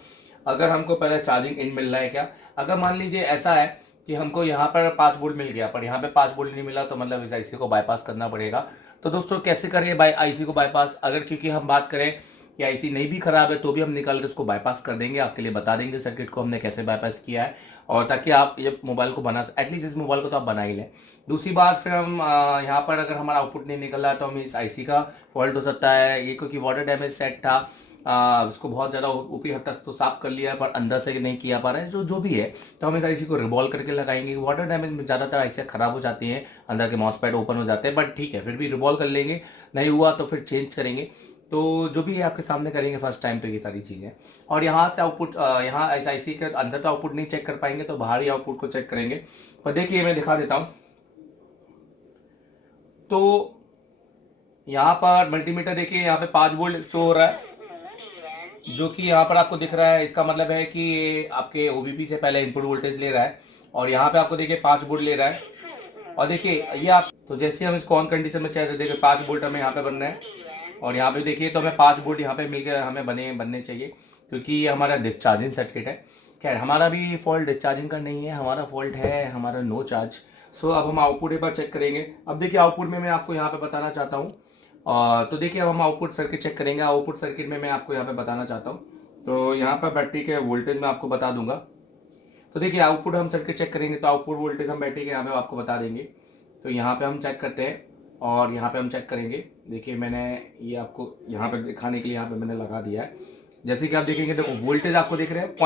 अगर हमको पहले चार्जिंग इन मिल रहा है क्या। अगर मान लीजिए ऐसा है कि हमको यहाँ पर 5 वोल्ट मिल गया पर यहाँ पे 5 वोल्ट नहीं मिला, तो मतलब इस आईसी को बाईपास करना पड़ेगा। तो दोस्तों कैसे करें आईसी को बाईपास? अगर क्योंकि हम बात करें कि आईसी नहीं भी खराब है तो भी हम निकाल के उसको बाईपास कर देंगे, आपके लिए बता देंगे सर्किट को हमने कैसे बाईपास किया है, और ताकि आप ये मोबाइल को बना, एटलीस्ट इस मोबाइल को तो आप बना ही लें। दूसरी बात, फिर हम यहाँ पर अगर हमारा आउटपुट नहीं निकल रहा है तो हम इस आईसी का फॉल्ट हो सकता है। ये क्योंकि वाटर डैमेज सेट था, उसको बहुत ज़्यादा ऊपरी हद तक तो साफ कर लिया है पर अंदर से नहीं किया पा रहे हैं, जो भी है। तो हम इस आईसी को रिवॉल्व करके लगाएंगे। वाटर डैमेज में ज़्यादातर आईसी खराब हो जाती हैं, अंदर के माउसपैड ओपन हो जाते हैं, बट ठीक है फिर भी रिवॉल्व कर लेंगे, नहीं हुआ तो फिर चेंज करेंगे। तो जो भी है आपके सामने करेंगे फर्स्ट टाइम, तो ये सारी चीज़ें। और यहाँ से आउटपुट, यहाँ इस आईसी के अंदर तो आउटपुट नहीं चेक कर पाएंगे, तो बाहरी आउटपुट को चेक करेंगे। और देखिए मैं दिखा देता हूँ। तो यहाँ पर मल्टीमीटर देखिए, यहाँ पे 5 वोल्ट शो हो रहा है, जो कि यहाँ पर आपको दिख रहा है। इसका मतलब है कि ये आपके ओबीपी से पहले इनपुट वोल्टेज ले रहा है, और यहाँ पे आपको देखिए 5 वोल्ट ले रहा है। और देखिए ये आप, तो जैसे हम इसको ऑन कंडीशन में चाहे, देखिए 5 वोल्ट हमें यहाँ पे बन रहे हैं, और यहाँ पे देखिए तो हमें 5 वोल्ट यहाँ पे मिल गए, हमें बनने चाहिए, क्योंकि ये हमारा डिस्चार्जिंग सर्किट है। खैर हमारा भी फॉल्ट डिस्चार्जिंग का नहीं है, हमारा फॉल्ट है हमारा नो चार्ज। सो अब हम आउटपुट एक बार चेक करेंगे। अब देखिए आउटपुट में मैं आपको यहाँ पे बताना चाहता हूँ, तो देखिए अब हम आउटपुट सर्किट चेक करेंगे। आउटपुट सर्किट में मैं आपको यहाँ पे बताना चाहता हूँ, तो यहाँ पर बैटरी के वोल्टेज मैं आपको बता दूंगा। तो देखिए आउटपुट हम सर्किट चेक करेंगे, तो आउटपुट वोल्टेज हम बैटरी के यहाँ पे आपको बता देंगे। तो यहाँ पे हम चेक करते हैं और यहाँ पे हम चेक करेंगे। देखिए मैंने ये आपको यहाँ पे दिखाने के लिए यहाँ पे मैंने लगा दिया है। जैसे कि आप देखेंगे, देखो वोल्टेज आपको दिख रहे हैं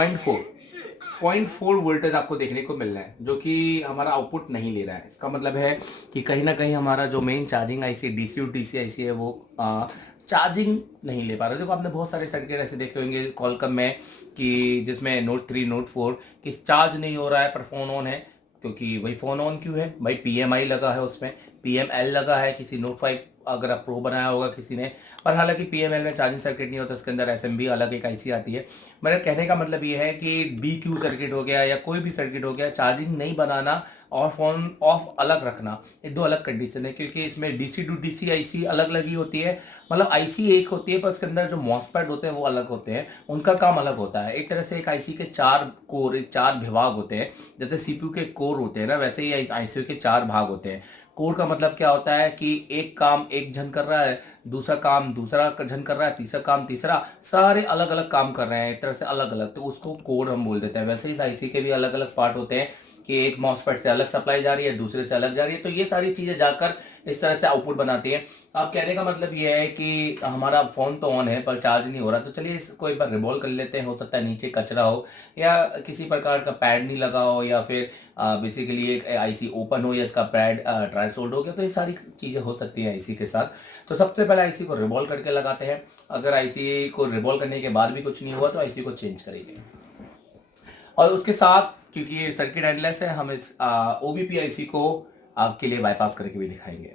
0.4 वोल्टेज आपको देखने को मिल रहा है, जो कि हमारा आउटपुट नहीं ले रहा है। इसका मतलब है कि कहीं ना कहीं हमारा जो main charging IC DC IC है वो चार्जिंग नहीं ले पा रहा। देखो आपने बहुत सारे सर्किट ऐसे देखे होंगे कॉलकम में कि जिसमें नोट 3 नोट 4 कि चार्ज नहीं हो रहा है पर फोन ऑन है। क्योंकि भाई फोन ऑन क्यों है भाई? PMI लगा है उसमें, PML लगा है, किसी नोट 5 अगर आप प्रो बनाया होगा किसी ने। पर हालांकि PML में चार्जिंग सर्किट नहीं होता, इसके अंदर SMB अलग एक आईसी आती है। मेरा कहने का मतलब ये है कि DQ सर्किट हो गया या कोई भी सर्किट हो गया, चार्जिंग नहीं बनाना और फ़ोन ऑफ अलग रखना, ये दो अलग कंडीशन है, क्योंकि इसमें डीसी टू डीसी आईसी अलग लगी होती है। मतलब आईसी एक होती है पर उसके अंदर जो मॉसफेट होते हैं वो अलग होते हैं, उनका काम अलग होता है। एक तरह से एक आईसी के चार कोर, चार विभाग होते हैं। जैसे सीपीयू के कोर होते हैं ना, वैसे ही आईसी के चार भाग होते हैं। कोर का मतलब क्या होता है कि एक काम एक जन कर रहा है, दूसरा काम दूसरा जन कर रहा है, तीसरा काम तीसरा, सारे अलग अलग काम कर रहे हैं एक तरह से अलग अलग, तो उसको कोर हम बोल देते हैं। वैसे ही आईसी के भी अलग अलग पार्ट होते हैं कि एक मॉसफेट से अलग सप्लाई जा रही है, दूसरे से अलग जा रही है, तो ये सारी चीज़ें जाकर इस तरह से आउटपुट बनाती है। अब कहने का मतलब ये है कि हमारा फ़ोन तो ऑन है पर चार्ज नहीं हो रहा, तो चलिए इसको एक बार रिवॉल्व कर लेते हैं। हो सकता है नीचे कचरा हो या किसी प्रकार का पैड नहीं लगा हो, या फिर बेसिकली एक आईसी ओपन हो, या इसका पैड ड्राई सोल्ड हो गया, तो ये सारी चीज़ें हो सकती हैं आईसी के साथ। तो सबसे पहले आईसी को रिवॉल्व करके लगाते हैं। अगर आईसी को रिवॉल्व करने के बाद भी कुछ नहीं हुआ तो आईसी को चेंज करेंगे। और उसके साथ क्योंकि ये सर्किट एंडलेस है, हम इस ओबीपी आईसी को आपके लिए बाईपास करके भी दिखाएंगे।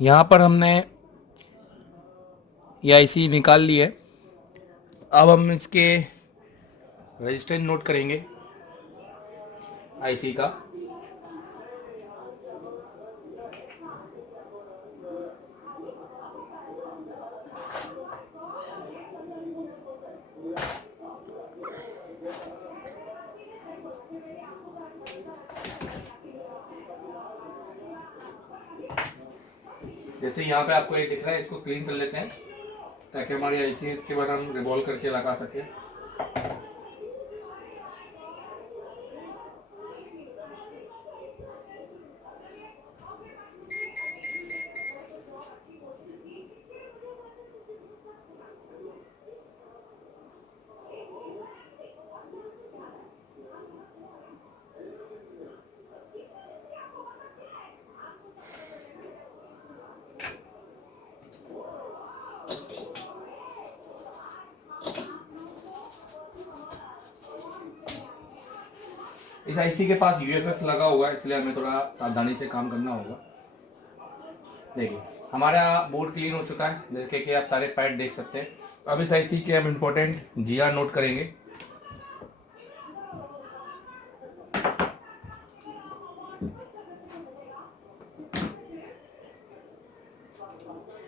यहाँ पर हमने ये आईसी निकाल ली है। अब हम इसके रेजिस्टेंस नोट करेंगे आईसी का। जैसे यहाँ पे आपको ये दिख रहा है, इसको क्लीन कर लेते हैं ताकि हमारी आईसी इसके बाद हम रिवॉल्व करके लगा सकें। इस आईसी के पास यूएफएस लगा हुआ है, इसलिए हमें थोड़ा सावधानी से काम करना होगा। देखिए हमारा बोर्ड क्लीन हो चुका है, जैसे कि आप सारे पैड देख सकते हैं। अब इस आईसी के हम इम्पोर्टेंट जीआर नोट करेंगे।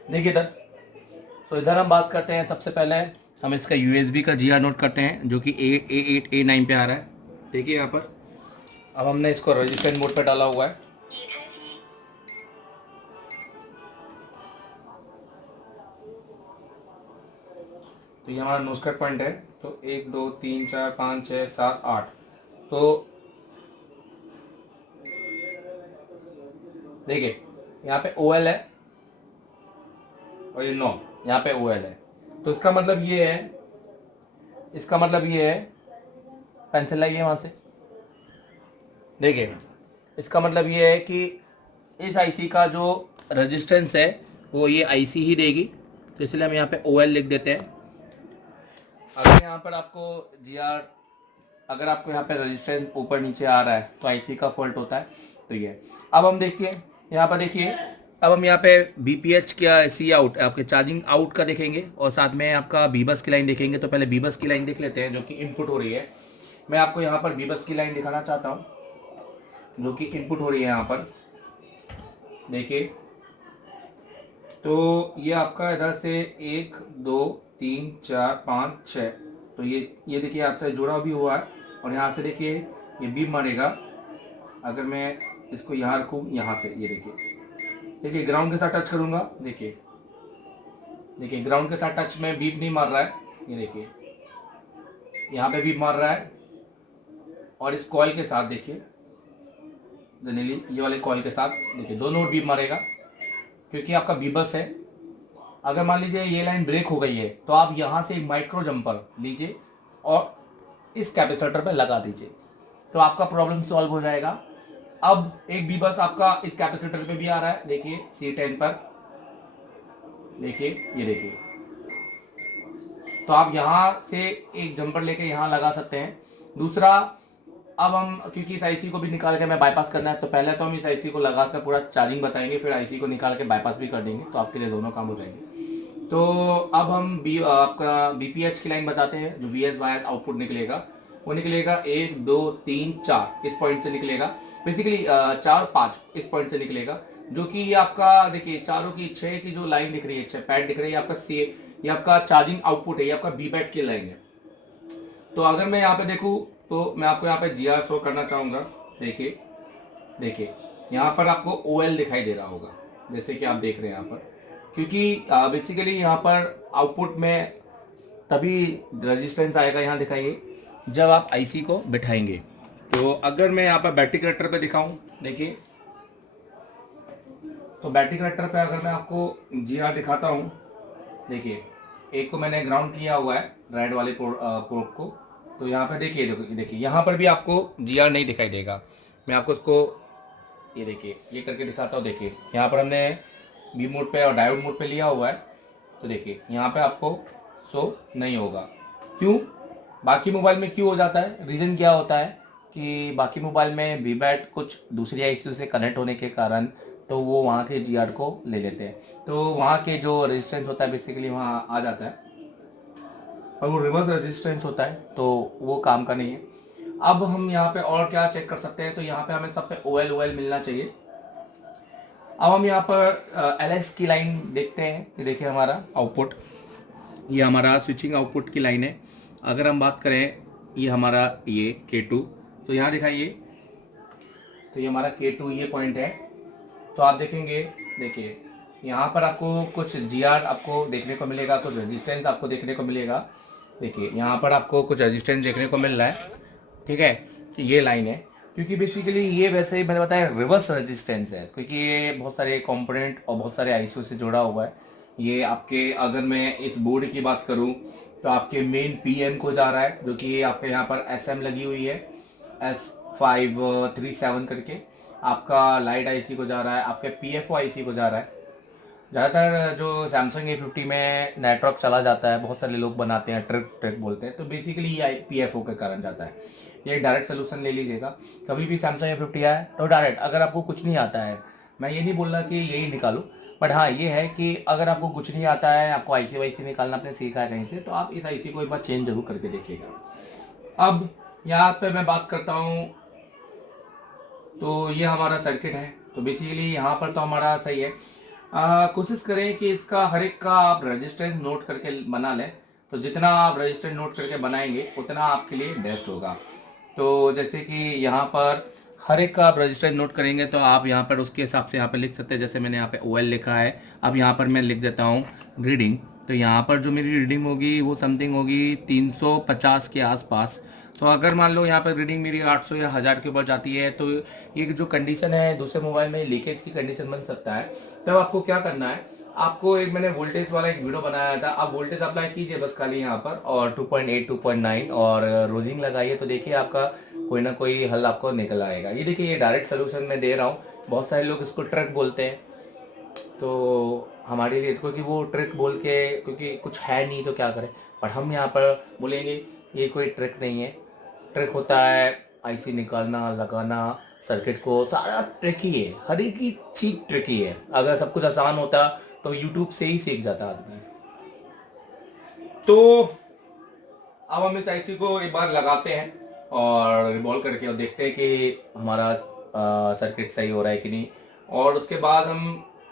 देखिए इधर, तो इधर हम बात करते हैं। सबसे पहले हम इसका यूएसबी का जीआर नोट करते हैं, जो कि A8 A9 पे आ रहा है। देखिए यहाँ पर अब हमने इसको रजिस्टेंस मोड पे डाला हुआ है। तो ये हमारा नोस्कर पॉइंट है। तो 1 2 3 4 5 6 7 8। तो देखिए यहाँ पे OL है और ये नो, यहाँ पे OL है। तो इसका मतलब ये है, इसका मतलब ये है, पेंसिल लाइए वहां से। देखिए इसका मतलब ये है कि इस आईसी का जो रेजिस्टेंस है वो ये आईसी ही देगी। तो इसलिए हम यहाँ पे OL लिख देते हैं। अगर यहाँ पर आपको जीआर, अगर आपको यहाँ पे रेजिस्टेंस ऊपर नीचे आ रहा है तो आईसी का फॉल्ट होता है। तो ये अब हम देखिए यहाँ पर, देखिए अब हम यहाँ पे बीपीएच का सी आउट, आपके चार्जिंग आउट का देखेंगे और साथ में आपका बीबस की लाइन देखेंगे। तो पहले बीबस की लाइन देख लेते हैं जो कि इनपुट हो रही है। मैं आपको यहाँ पर बीबस की लाइन दिखाना चाहता हूँ जो कि इनपुट हो रही है यहाँ पर। देखिए तो ये आपका इधर से 1 2 3 4 5 6, तो ये देखिए आपसे जुड़ा भी हुआ है। और यहाँ से देखिए ये बीप मारेगा। अगर मैं इसको यहाँ रखूँ, यहाँ से ये देखिए ग्राउंड के साथ टच करूँगा। देखिए ग्राउंड के साथ टच में बीप नहीं मार रहा है। ये देखिए यहाँ पे बीप मार रहा है। और इस कॉइल के साथ देखिए जनरली ये वाले कॉइल के साथ देखिए 2 नोट बीप मारेगा, क्योंकि आपका बीबस है। अगर मान लीजिए ये लाइन ब्रेक हो गई है तो आप यहाँ से एक माइक्रो जंपर लीजिए और इस कैपेसिटर पे लगा दीजिए, तो आपका प्रॉब्लम सॉल्व हो जाएगा। अब एक बीबस आपका इस कैपेसिटर पे भी आ रहा है। देखिए C10 पर, देखिए ये देखिए। तो आप यहाँ से एक जंपर लेके यहाँ लगा सकते हैं। दूसरा, अब हम क्योंकि इस आईसी को भी निकाल के हमें बाईपास करना है, तो पहले तो हम इस आईसी को लगा कर पूरा चार्जिंग बताएंगे, फिर आईसी को निकाल के बाईपास भी कर देंगे। तो आपके लिए दोनों काम हो जाएंगे। तो अब हम आपका बीपीएच की लाइन बताते हैं। जो वीएस वायर आउटपुट निकलेगा वो निकलेगा 1 2 3 4 इस पॉइंट से निकलेगा। बेसिकली 4 5 इस पॉइंट से निकलेगा, जो कि ये आपका देखिए चारों की 6 की जो लाइन दिख रही है, 6 पैड दिख रही है आपका ये आपका चार्जिंग आउटपुट है, ये आपका बीबैट की लाइन है। तो अगर मैं यहाँ पे देखूँ तो मैं आपको यहाँ पे जीआर शो करना चाहूँगा। देखिए यहाँ पर आपको OL दिखाई दे रहा होगा, जैसे कि आप देख रहे हैं यहाँ पर, क्योंकि बेसिकली यहाँ पर आउटपुट में तभी रेजिस्टेंस आएगा, यहाँ दिखाइए, जब आप आईसी को बिठाएंगे। तो अगर मैं यहाँ पर बैटरी कनेक्टर पे दिखाऊं, देखिए तो बैटरी कनेक्टर पे अगर मैं आपको जीआर दिखाता हूँ, देखिए एक को मैंने ग्राउंड किया हुआ है रेड वाले पोर्ट को। तो यहाँ पे देखिए यहाँ पर भी आपको जीआर नहीं दिखाई देगा। मैं आपको इसको ये देखिए ये करके दिखाता हूँ। देखिए यहाँ पर हमने बी मोड पे और डायोड मोड पे लिया हुआ है। तो देखिए यहाँ पे आपको शो नहीं होगा। क्यों? बाकी मोबाइल में क्यों हो जाता है? रीज़न क्या होता है कि बाकी मोबाइल में वीबैट कुछ दूसरी आईसी से कनेक्ट होने के कारण तो वो वहाँ के जीआर को ले लेते हैं, तो वहाँ के जो रेजिस्टेंस होता है बेसिकली वहाँ आ जाता है, और वो रिवर्स रेजिस्टेंस होता है, तो वो काम का नहीं है। अब हम यहाँ पे और क्या चेक कर सकते हैं, तो यहाँ पे हमें सब पे OL मिलना चाहिए। अब हम यहाँ पर LS की लाइन देखते हैं। ये देखिए हमारा आउटपुट, ये हमारा स्विचिंग आउटपुट की लाइन है। अगर हम बात करें ये हमारा ये K2, तो यहाँ दिखाइए, तो ये हमारा K2 ये पॉइंट है। तो आप देखेंगे, देखिए यहाँ पर आपको कुछ जीआर आपको देखने को मिलेगा, कुछ रेजिस्टेंस आपको देखने को मिलेगा। देखिए यहाँ पर आपको कुछ रेजिस्टेंस देखने को मिल रहा है, ठीक है। तो ये लाइन है, क्योंकि बेसिकली ये वैसे ही मैंने बताया रिवर्स रेजिस्टेंस है, क्योंकि ये बहुत सारे कंपोनेंट और बहुत सारे आईसीयू से जुड़ा हुआ है। ये आपके, अगर मैं इस बोर्ड की बात करूँ तो आपके मेन PM को जा रहा है, जो कि आपके यहाँ पर SM लगी हुई है S537 करके। आपका लाइट आईसी को जा रहा है, आपके PFO आईसी को जा रहा है। ज़्यादातर जो सैमसंग A50 में नेटवर्क चला जाता है, बहुत सारे लोग बनाते हैं, ट्रिक बोलते हैं, तो बेसिकली ये PFO के कारण जाता है। ये डायरेक्ट सोल्यूशन ले लीजिएगा। कभी भी सैमसंग A50 आए तो डायरेक्ट, अगर आपको कुछ नहीं आता है, मैं ये नहीं बोल रहा कि यही निकालो, बट हाँ ये है कि अगर आपको कुछ नहीं आता है, आपको आईसी वाईसी निकालना आपने सीखा है कहीं से, तो आप इस आईसी को एक बार चेंज जरूर करके देखिएगा। अब यहाँ पे मैं बात करता हूँ, तो ये हमारा सर्किट है। तो बेसिकली यहाँ पर तो हमारा सही है। कोशिश करें कि इसका हर एक का आप रजिस्टेंस नोट करके बना लें। तो जितना आप रजिस्टेंस नोट करके बनाएंगे उतना आपके लिए बेस्ट होगा। तो जैसे कि यहाँ पर हर एक का आप रजिस्टेंस नोट करेंगे तो आप यहाँ पर उसके हिसाब से यहाँ पर लिख सकते हैं। जैसे मैंने यहाँ पे OL लिखा है, अब यहाँ पर मैं लिख देता हूँ रीडिंग। तो यहाँ पर जो मेरी रीडिंग होगी वो समथिंग होगी 350 के आसपास। तो अगर मान लो यहाँ पर रीडिंग मेरी 800 या 1000 के ऊपर जाती है, तो ये जो कंडीशन है दूसरे मोबाइल में लीकेज की कंडीशन बन सकता है। तब आपको क्या करना है, आपको एक मैंने वोल्टेज वाला एक वीडियो बनाया था, आप वोल्टेज अप्लाई कीजिए बस खाली यहाँ पर, और 2.8 2.9 और रोजिंग लगाइए, तो देखिए आपका कोई ना कोई हल आपको निकल आएगा। ये देखिए ये डायरेक्ट सोल्यूशन मैं दे रहा हूँ। बहुत सारे लोग इसको ट्रिक बोलते हैं, तो हमारे लिए क्योंकि वो ट्रिक बोल के क्योंकि कुछ है नहीं तो क्या करें, पर हम यहाँ पर बोलेंगे ये कोई ट्रिक नहीं है। ट्रिक होता है आईसी निकालना, लगाना, सर्किट को, सारा ट्रिक ही है, हर एक ही चीज ट्रिक ही है। अगर सब कुछ आसान होता तो यूट्यूब से ही सीख जाता आदमी। तो अब हम इस आईसी को एक बार लगाते हैं और रिवॉल्व करके और देखते हैं कि हमारा सर्किट सही हो रहा है कि नहीं। और उसके बाद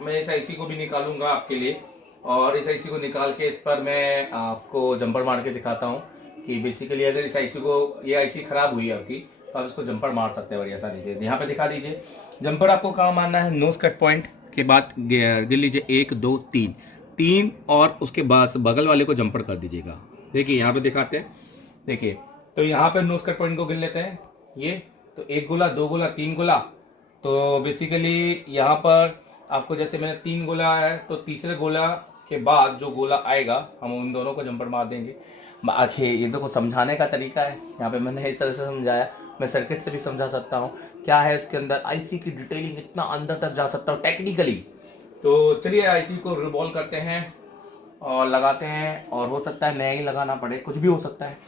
मैं इस आईसी को भी निकालूंगा आपके लिए, और इस आईसी को निकाल के इस पर मैं आपको जंपर मार के दिखाता हूँ कि बेसिकली अगर इस आईसी को, ये आईसी खराब हुई है आपकी, तो आप इसको जंपर मार सकते हैं बढ़िया आसानी से। यहाँ पे दिखा दीजिए जंपर आपको कहाँ मारना है, नोज कट पॉइंट के बाद गिन लीजिए 1 2 3 और उसके बाद बगल वाले को जंपर कर दीजिएगा। देखिए यहाँ पे दिखाते हैं, देखिए तो यहाँ पे नोज कट पॉइंट को गिन लेते हैं। ये तो 1 गोला 2 गोला 3 गोला, तो बेसिकली यहाँ पर आपको जैसे मैंने 3 गोला है, तो तीसरे गोला के बाद जो गोला आएगा हम उन दोनों को जंपर मार देंगे। आखिर ये तो कुछ समझाने का तरीका है, यहाँ पे मैंने इस तरह से समझाया। मैं सर्किट से भी समझा सकता हूँ क्या है इसके अंदर, आईसी की डिटेलिंग इतना अंदर तक जा सकता हूँ टेक्निकली। तो चलिए आईसी को रिवॉल्व करते हैं और लगाते हैं, और हो सकता है नया ही लगाना पड़े, कुछ भी हो सकता है।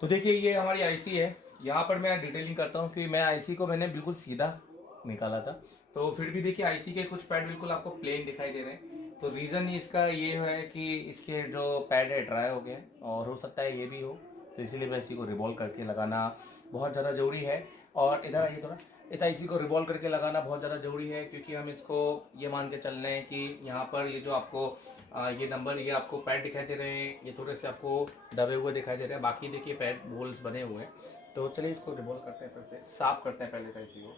तो देखिए ये हमारी आईसी है। यहाँ पर मैं डिटेलिंग करता हूँ कि मैं आईसी को मैंने बिल्कुल सीधा निकाला था, तो फिर भी देखिए आईसी के कुछ पैड बिल्कुल आपको प्लेन दिखाई दे रहे हैं। तो रीज़न इसका ये है कि इसके जो पैड है ड्राई हो गए, और हो सकता है ये भी हो, तो इसीलिए मैं इसी को रिवॉल्व करके लगाना बहुत ज़्यादा ज़रूरी है। और इधर आइए थोड़ा, इस आईसी को रिवॉल्व करके लगाना बहुत ज़्यादा ज़रूरी है, क्योंकि हम इसको ये मान के चल रहे हैं कि यहाँ पर ये जो आपको ये नंबर, ये आपको पैड दिखाई दे रहे हैं, ये थोड़े से आपको दबे हुए दिखाई दे रहे हैं, बाकी देखिए पैड होल्स बने हुए हैं। तो चलिए इसको रिवॉल्व करते हैं, फिर से साफ करते हैं पहले इस आईसी को।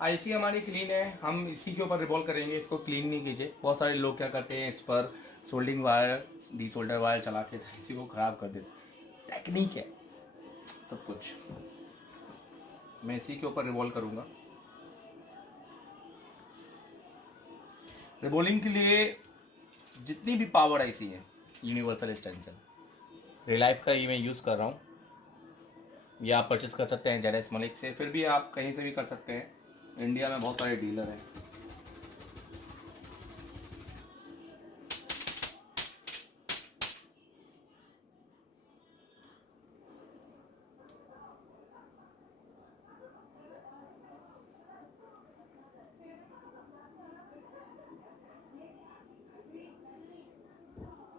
आईसी हमारी क्लीन है, हम इसी के ऊपर रिवॉल्व करेंगे, इसको क्लीन नहीं कीजिए। बहुत सारे लोग क्या करते हैं, इस पर सोल्डिंग वायर, डीसोल्डर वायर चला के आईसी को ख़राब कर देते। टेक्निक है सब कुछ। मैं इसी के ऊपर रिवॉल्व करूँगा। रिवॉल्विंग के लिए जितनी भी पावर आईसी है, यूनिवर्सल एक्सटेंशन रिलाइफ का ये मैं यूज़ कर रहा हूँ। ये आप परचेस कर सकते हैं जेरेस मलिक से, फिर भी आप कहीं से भी कर सकते हैं, इंडिया में बहुत सारे डीलर हैं।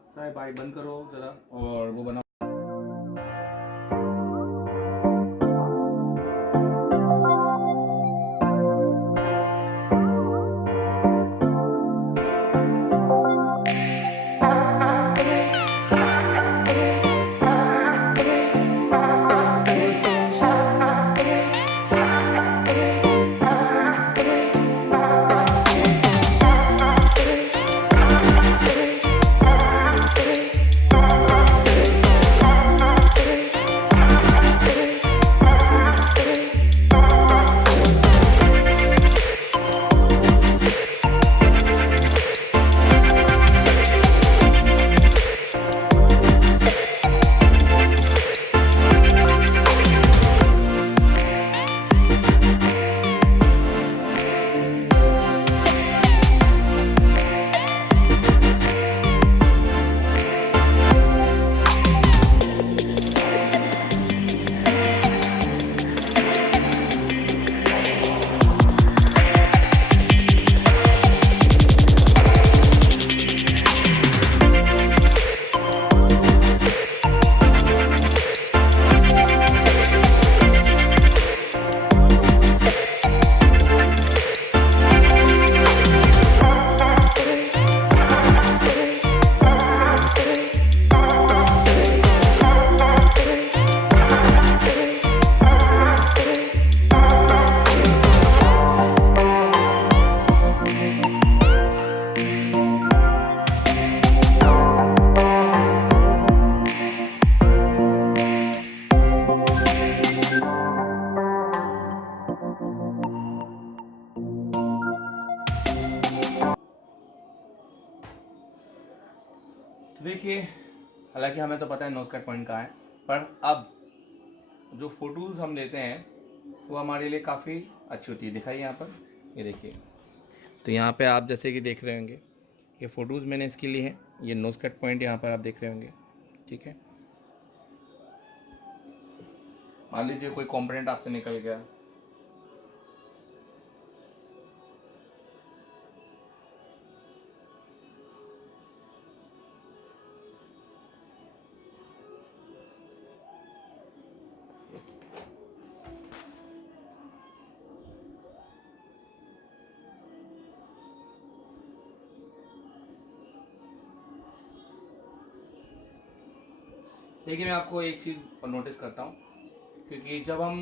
साहब भाई बंद करो जरा और वो बना। देखिए, हालांकि हमें तो पता है नोज कट पॉइंट कहाँ है, पर अब जो फ़ोटोज़ हम लेते हैं वो हमारे लिए काफ़ी अच्छी होती है। दिखाइए यहाँ पर, ये देखिए। तो यहाँ पे आप जैसे कि देख रहे होंगे, ये फ़ोटोज़ मैंने इसके लिए हैं। ये नोज कट पॉइंट यहाँ पर आप देख रहे होंगे, ठीक है। मान लीजिए कोई कंपोनेंट आपसे निकल गया, देखिए मैं आपको एक चीज़ नोटिस करता हूँ, क्योंकि जब हम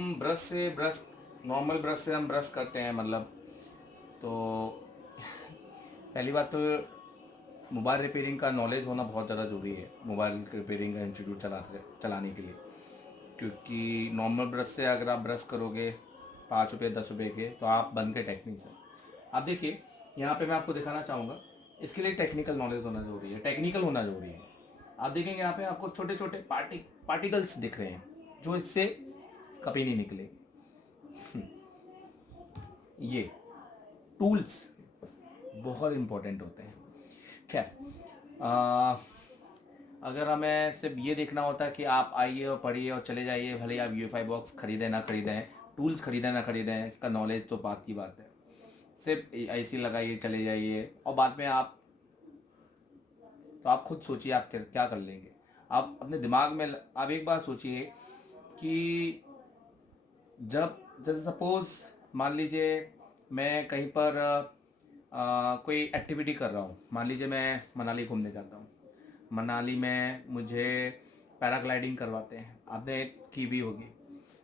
नॉर्मल ब्रश से हम ब्रश करते हैं, मतलब तो पहली बात तो मोबाइल रिपेयरिंग का नॉलेज होना बहुत ज़्यादा ज़रूरी है, मोबाइल रिपेयरिंग का इंस्टीट्यूट चलाने के लिए। क्योंकि नॉर्मल ब्रश से अगर आप ब्रश करोगे 5 रुपये 10 रुपये के, तो आप बन के टेक्नीशियन। आप देखिए यहाँ पे मैं आपको दिखाना चाहूँगा, इसके लिए टेक्निकल नॉलेज होना ज़रूरी है, टेक्निकल होना ज़रूरी है। आप देखेंगे यहाँ पे आपको छोटे छोटे पार्टिकल्स दिख रहे हैं जो इससे कभी नहीं निकले। ये टूल्स बहुत इम्पोर्टेंट होते हैं। खैर, अगर हमें सिर्फ ये देखना होता है कि आप आइए और पढ़िए और चले जाइए, भले आप UEFI बॉक्स खरीदें ना खरीदें, टूल्स खरीदें ना खरीदें, इसका नॉलेज तो बात की बात है। सिर्फ ऐसी लगाइए चले जाइए, और बाद में आप खुद सोचिए आप क्या कर लेंगे। आप अपने दिमाग में आप एक बार सोचिए कि जब जैसे सपोज मान लीजिए मैं कहीं पर कोई एक्टिविटी कर रहा हूँ, मान लीजिए मैं मनाली घूमने जाता हूँ, मनाली में मुझे पैराग्लाइडिंग करवाते हैं, आपने की भी होगी,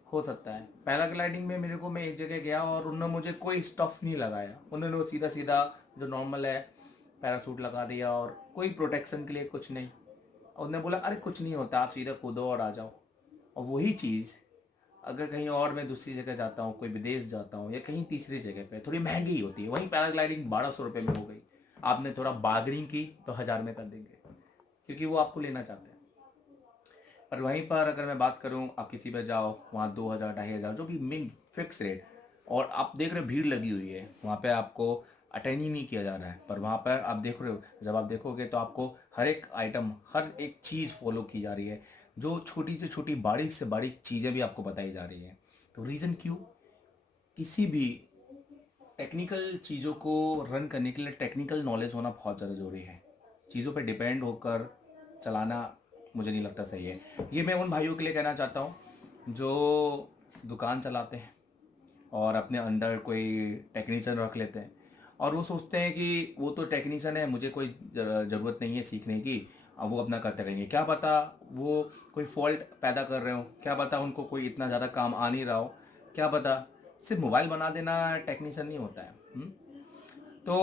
हो सकता है। पैराग्लाइडिंग में मेरे को, मैं एक जगह गया और उन्होंने मुझे कोई स्टफ़ नहीं लगाया, उन्होंने वो सीधा सीधा जो नॉर्मल है पैरासूट लगा दिया और कोई प्रोटेक्शन के लिए कुछ नहीं। उन्होंने बोला अरे कुछ नहीं होता, आप सीधा कूदो और आ जाओ। और वही चीज़ अगर कहीं और मैं दूसरी जगह जाता हूँ, कोई विदेश जाता हूँ या कहीं तीसरी जगह पे, थोड़ी महंगी होती है, वहीं पैराग्लाइडिंग 1200 रुपये में हो गई, आपने थोड़ा बार्गेनिंग की तो 1000 में कर देंगे, क्योंकि वो आपको लेना चाहते हैं। पर वहीं पर अगर मैं बात करूँ, आप किसी पर जाओ, वहाँ 2000 2500 जो भी मेन फिक्स रेट, और आप देख रहे हो भीड़ लगी हुई है, वहाँ पे आपको अटेंड ही नहीं किया जा रहा है। पर वहाँ पर आप देख रहे हो, जब आप देखोगे तो आपको हर एक आइटम, हर एक चीज़ फॉलो की जा रही है, जो छोटी से छोटी बारीक से बारीक चीज़ें भी आपको बताई जा रही हैं। तो रीज़न क्यों? किसी भी टेक्निकल चीज़ों को रन करने के लिए टेक्निकल नॉलेज होना बहुत ज़्यादा ज़रूरी है। चीज़ों पे डिपेंड होकर चलाना मुझे नहीं लगता सही है। ये मैं उन भाइयों के लिए कहना चाहता हूँ जो दुकान चलाते हैं और अपने अंडर कोई टेक्नीशियन रख लेते हैं, और वो सोचते हैं कि वो तो टेक्नीशियन है, मुझे कोई ज़रूरत नहीं है सीखने की, अब वो अपना करते रहेंगे। क्या पता वो कोई फॉल्ट पैदा कर रहे हो, क्या पता उनको कोई इतना ज़्यादा काम आ नहीं रहा हो, क्या पता। सिर्फ मोबाइल बना देना टेक्नीशियन नहीं होता है। तो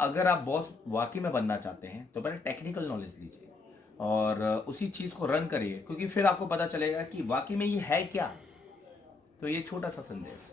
अगर आप बॉस वाकई में बनना चाहते हैं तो पहले टेक्निकल नॉलेज लीजिए और उसी चीज़ को रन करिए, क्योंकि फिर आपको पता चलेगा कि वाकई में ये है क्या। तो ये छोटा सा संदेश।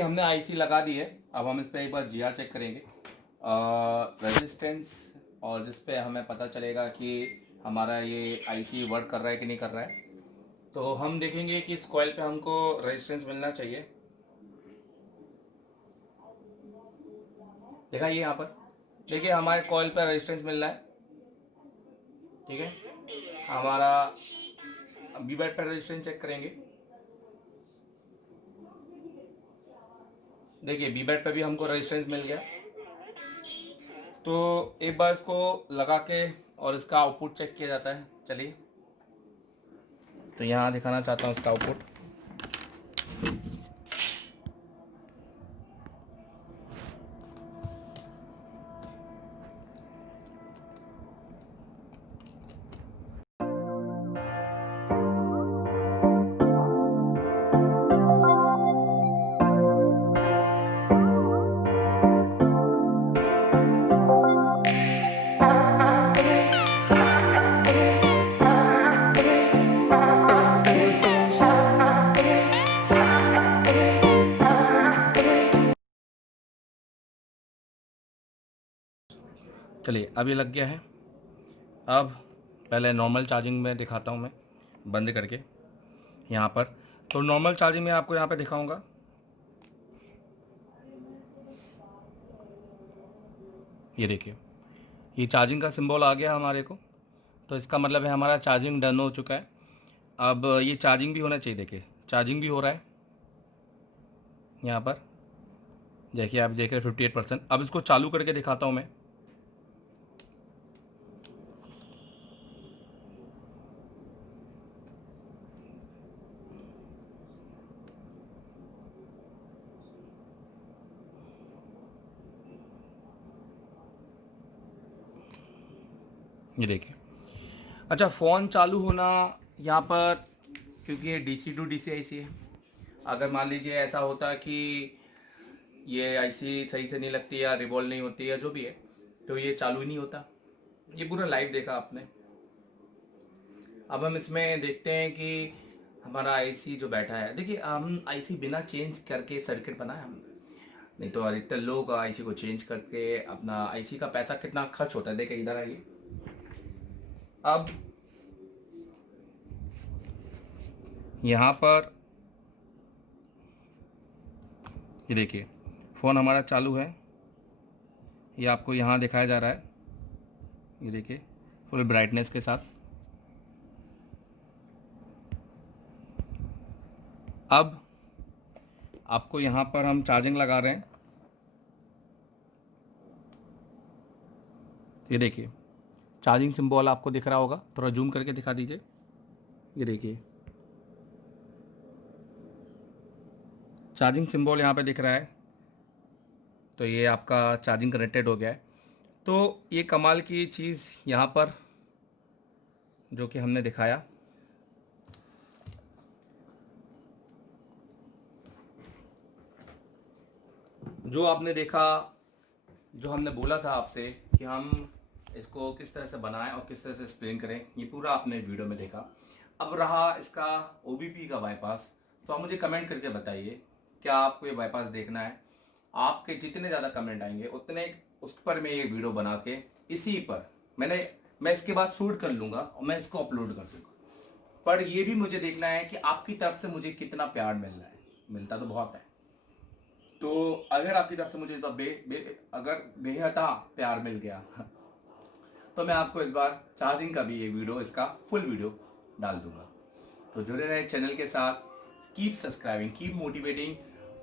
हमने आईसी लगा दी है। अब हम इस पर एक बार जीआर चेक करेंगे, रेजिस्टेंस, और जिस पे हमें पता चलेगा कि हमारा ये आईसी वर्क कर रहा है कि नहीं कर रहा है। तो हम देखेंगे कि इस कॉइल पे हमको रेजिस्टेंस मिलना चाहिए। देखा ये यहाँ पर, देखिए हमारे कॉइल पर रेजिस्टेंस मिल रहा है। ठीक है, हमारा बी बैट पर रेजिस्टेंस चेक करेंगे। देखिए बी बैट पे भी हमको रेजिस्टेंस मिल गया। तो एक बार इसको लगा के और इसका आउटपुट चेक किया जाता है। चलिए, तो यहाँ दिखाना चाहता हूँ इसका आउटपुट। चलिए, अब ये लग गया है। अब पहले नॉर्मल चार्जिंग में दिखाता हूँ मैं, बंद करके यहाँ पर। तो नॉर्मल चार्जिंग में आपको यहाँ पे दिखाऊंगा। ये देखिए, ये चार्जिंग का सिंबल आ गया हमारे को। तो इसका मतलब है हमारा चार्जिंग डन हो चुका है। अब ये चार्जिंग भी होना चाहिए। देखिए चार्जिंग भी हो रहा है यहाँ पर। देखिए आप देख रहे हैं 58%। अब इसको चालू करके दिखाता हूँ मैं। ये देखिए, अच्छा फ़ोन चालू होना यहाँ पर, क्योंकि ये डीसी टू डीसी आईसी है। अगर मान लीजिए ऐसा होता कि ये आईसी सही से नहीं लगती या रिवॉल्व नहीं होती या जो भी है, तो ये चालू ही नहीं होता। ये पूरा लाइव देखा आपने। अब हम इसमें देखते हैं कि हमारा आईसी जो बैठा है। देखिए हम आईसी बिना चेंज करके सर्किट बनाया हमने, नहीं तो अधिकतर लोग आईसी को चेंज करके अपना आईसी का पैसा कितना खर्च होता है। देखिए इधर आइए। अब यहाँ पर ये देखिए फ़ोन हमारा चालू है। ये आपको यहाँ दिखाया जा रहा है। ये देखिए फुल ब्राइटनेस के साथ। अब आपको यहाँ पर हम चार्जिंग लगा रहे हैं। ये देखिए चार्जिंग सिंबल आपको दिख रहा होगा, थोड़ा जूम करके दिखा दीजिए। ये देखिए चार्जिंग सिंबल यहाँ पे दिख रहा है। तो ये आपका चार्जिंग कनेक्टेड हो गया है। तो ये कमाल की चीज़ यहाँ पर जो कि हमने दिखाया, जो आपने देखा, जो हमने बोला था आपसे कि हम इसको किस तरह से बनाएं और किस तरह से एक्सप्लेन करें, ये पूरा आपने वीडियो में देखा। अब रहा इसका OBP का बाईपास। तो आप मुझे कमेंट करके बताइए, क्या आपको ये बाईपास देखना है? आपके जितने ज़्यादा कमेंट आएंगे उतने उस पर मैं ये वीडियो बना के इसी पर मैं इसके बाद शूट कर लूँगा और मैं इसको अपलोड कर दूँगा। पर ये भी मुझे देखना है कि आपकी तरफ से मुझे कितना प्यार मिल रहा है। मिलता तो बहुत है, तो अगर आपकी तरफ से मुझे तो अगर बेहता प्यार मिल गया तो मैं आपको इस बार चार्जिंग का भी ये वीडियो, इसका फुल वीडियो डाल दूंगा। तो जुड़े रहे चैनल के साथ। Keep subscribing, keep motivating.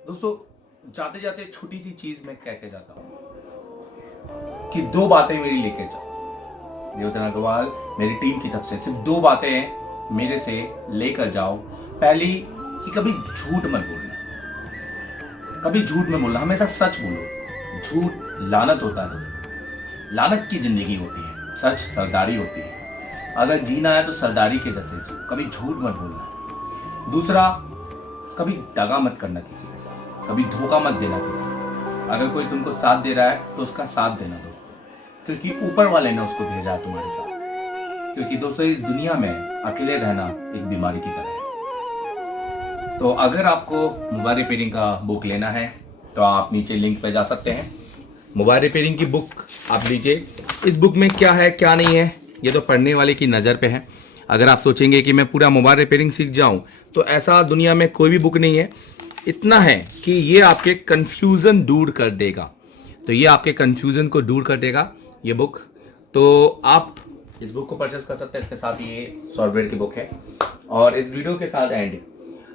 दोस्तों जाते जाते छोटी सी चीज मैं कह के जाता हूँ कि 2 बातें मेरी लेके जाओ। देवधन अग्रवाल मेरी टीम की तरफ से सिर्फ 2 बातें मेरे से लेकर जाओ। पहली कि कभी झूठ मत बोलना, कभी झूठ मत बोलना, हमेशा सच बोलो। झूठ लानत होता है दोस्तों, लानत की जिंदगी होती है, सच सरदारी होती है। अगर जीना है तो सरदारी के जैसे जी, कभी झूठ मत बोलना। दूसरा, कभी दगा मत करना किसी के साथ, कभी धोखा मत देना किसी को। अगर कोई तुमको साथ दे रहा है तो उसका साथ देना दोस्तों, क्योंकि ऊपर वाले ने उसको भेजा है तुम्हारे साथ। क्योंकि दोस्तों इस दुनिया में अकेले रहना एक बीमारी की तरह है। तो अगर आपको मोबाइल रिपेयरिंग का बुक लेना है तो आप नीचे लिंक पे जा सकते हैं। मोबाइल रिपेयरिंग की बुक आप लीजिए। इस बुक में क्या है क्या नहीं है ये तो पढ़ने वाले की नज़र पे है। अगर आप सोचेंगे कि मैं पूरा मोबाइल रिपेयरिंग सीख जाऊं तो ऐसा दुनिया में कोई भी बुक नहीं है। इतना है कि ये आपके कन्फ्यूज़न दूर कर देगा। तो ये आपके कन्फ्यूज़न को दूर कर देगा ये बुक। तो आप इस बुक को परचेस कर सकते हैं। इसके साथ ये सॉफ्टवेयर की बुक है। और इस वीडियो के साथ एंड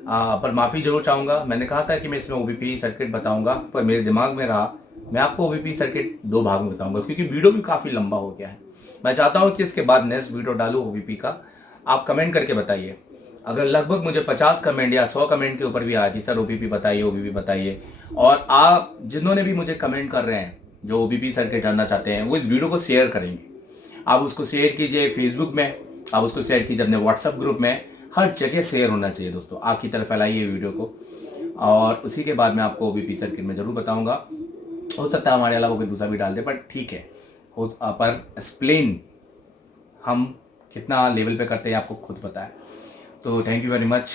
पर माफ़ी जरूर चाहूँगा। मैंने कहा था कि मैं इसमें ओबीपी सर्किट बताऊँगा, पर मेरे दिमाग में रहा मैं आपको ओबीपी सर्किट 2 भाग में बताऊँगा, क्योंकि वीडियो भी काफ़ी लंबा हो गया है। मैं चाहता हूँ कि इसके बाद नेक्स्ट वीडियो डालूँ ओबीपी का। आप कमेंट करके बताइए। अगर लगभग मुझे 50 कमेंट या 100 कमेंट के ऊपर भी आए कि सर ओबीपी बताइए, ओबीपी बताइए, और आप जिन्होंने भी मुझे कमेंट कर रहे हैं जो ओबीपी सर्किट जानना चाहते हैं वो इस वीडियो को शेयर करेंगे। आप उसको शेयर कीजिए फेसबुक में, आप उसको शेयर कीजिए अपने व्हाट्सएप ग्रुप में, हर जगह शेयर होना चाहिए दोस्तों। आग की तरफ फैलाइए वीडियो को। और उसी के बाद मैं आपको ओबीपी सर्किट में ज़रूर बताऊंगा। हो सकता है हमारे अलावा कोई दूसरा भी डाल दे, बट ठीक है। पर एक्सप्लेन हम कितना लेवल पे करते हैं आपको खुद पता है। तो थैंक यू वेरी मच।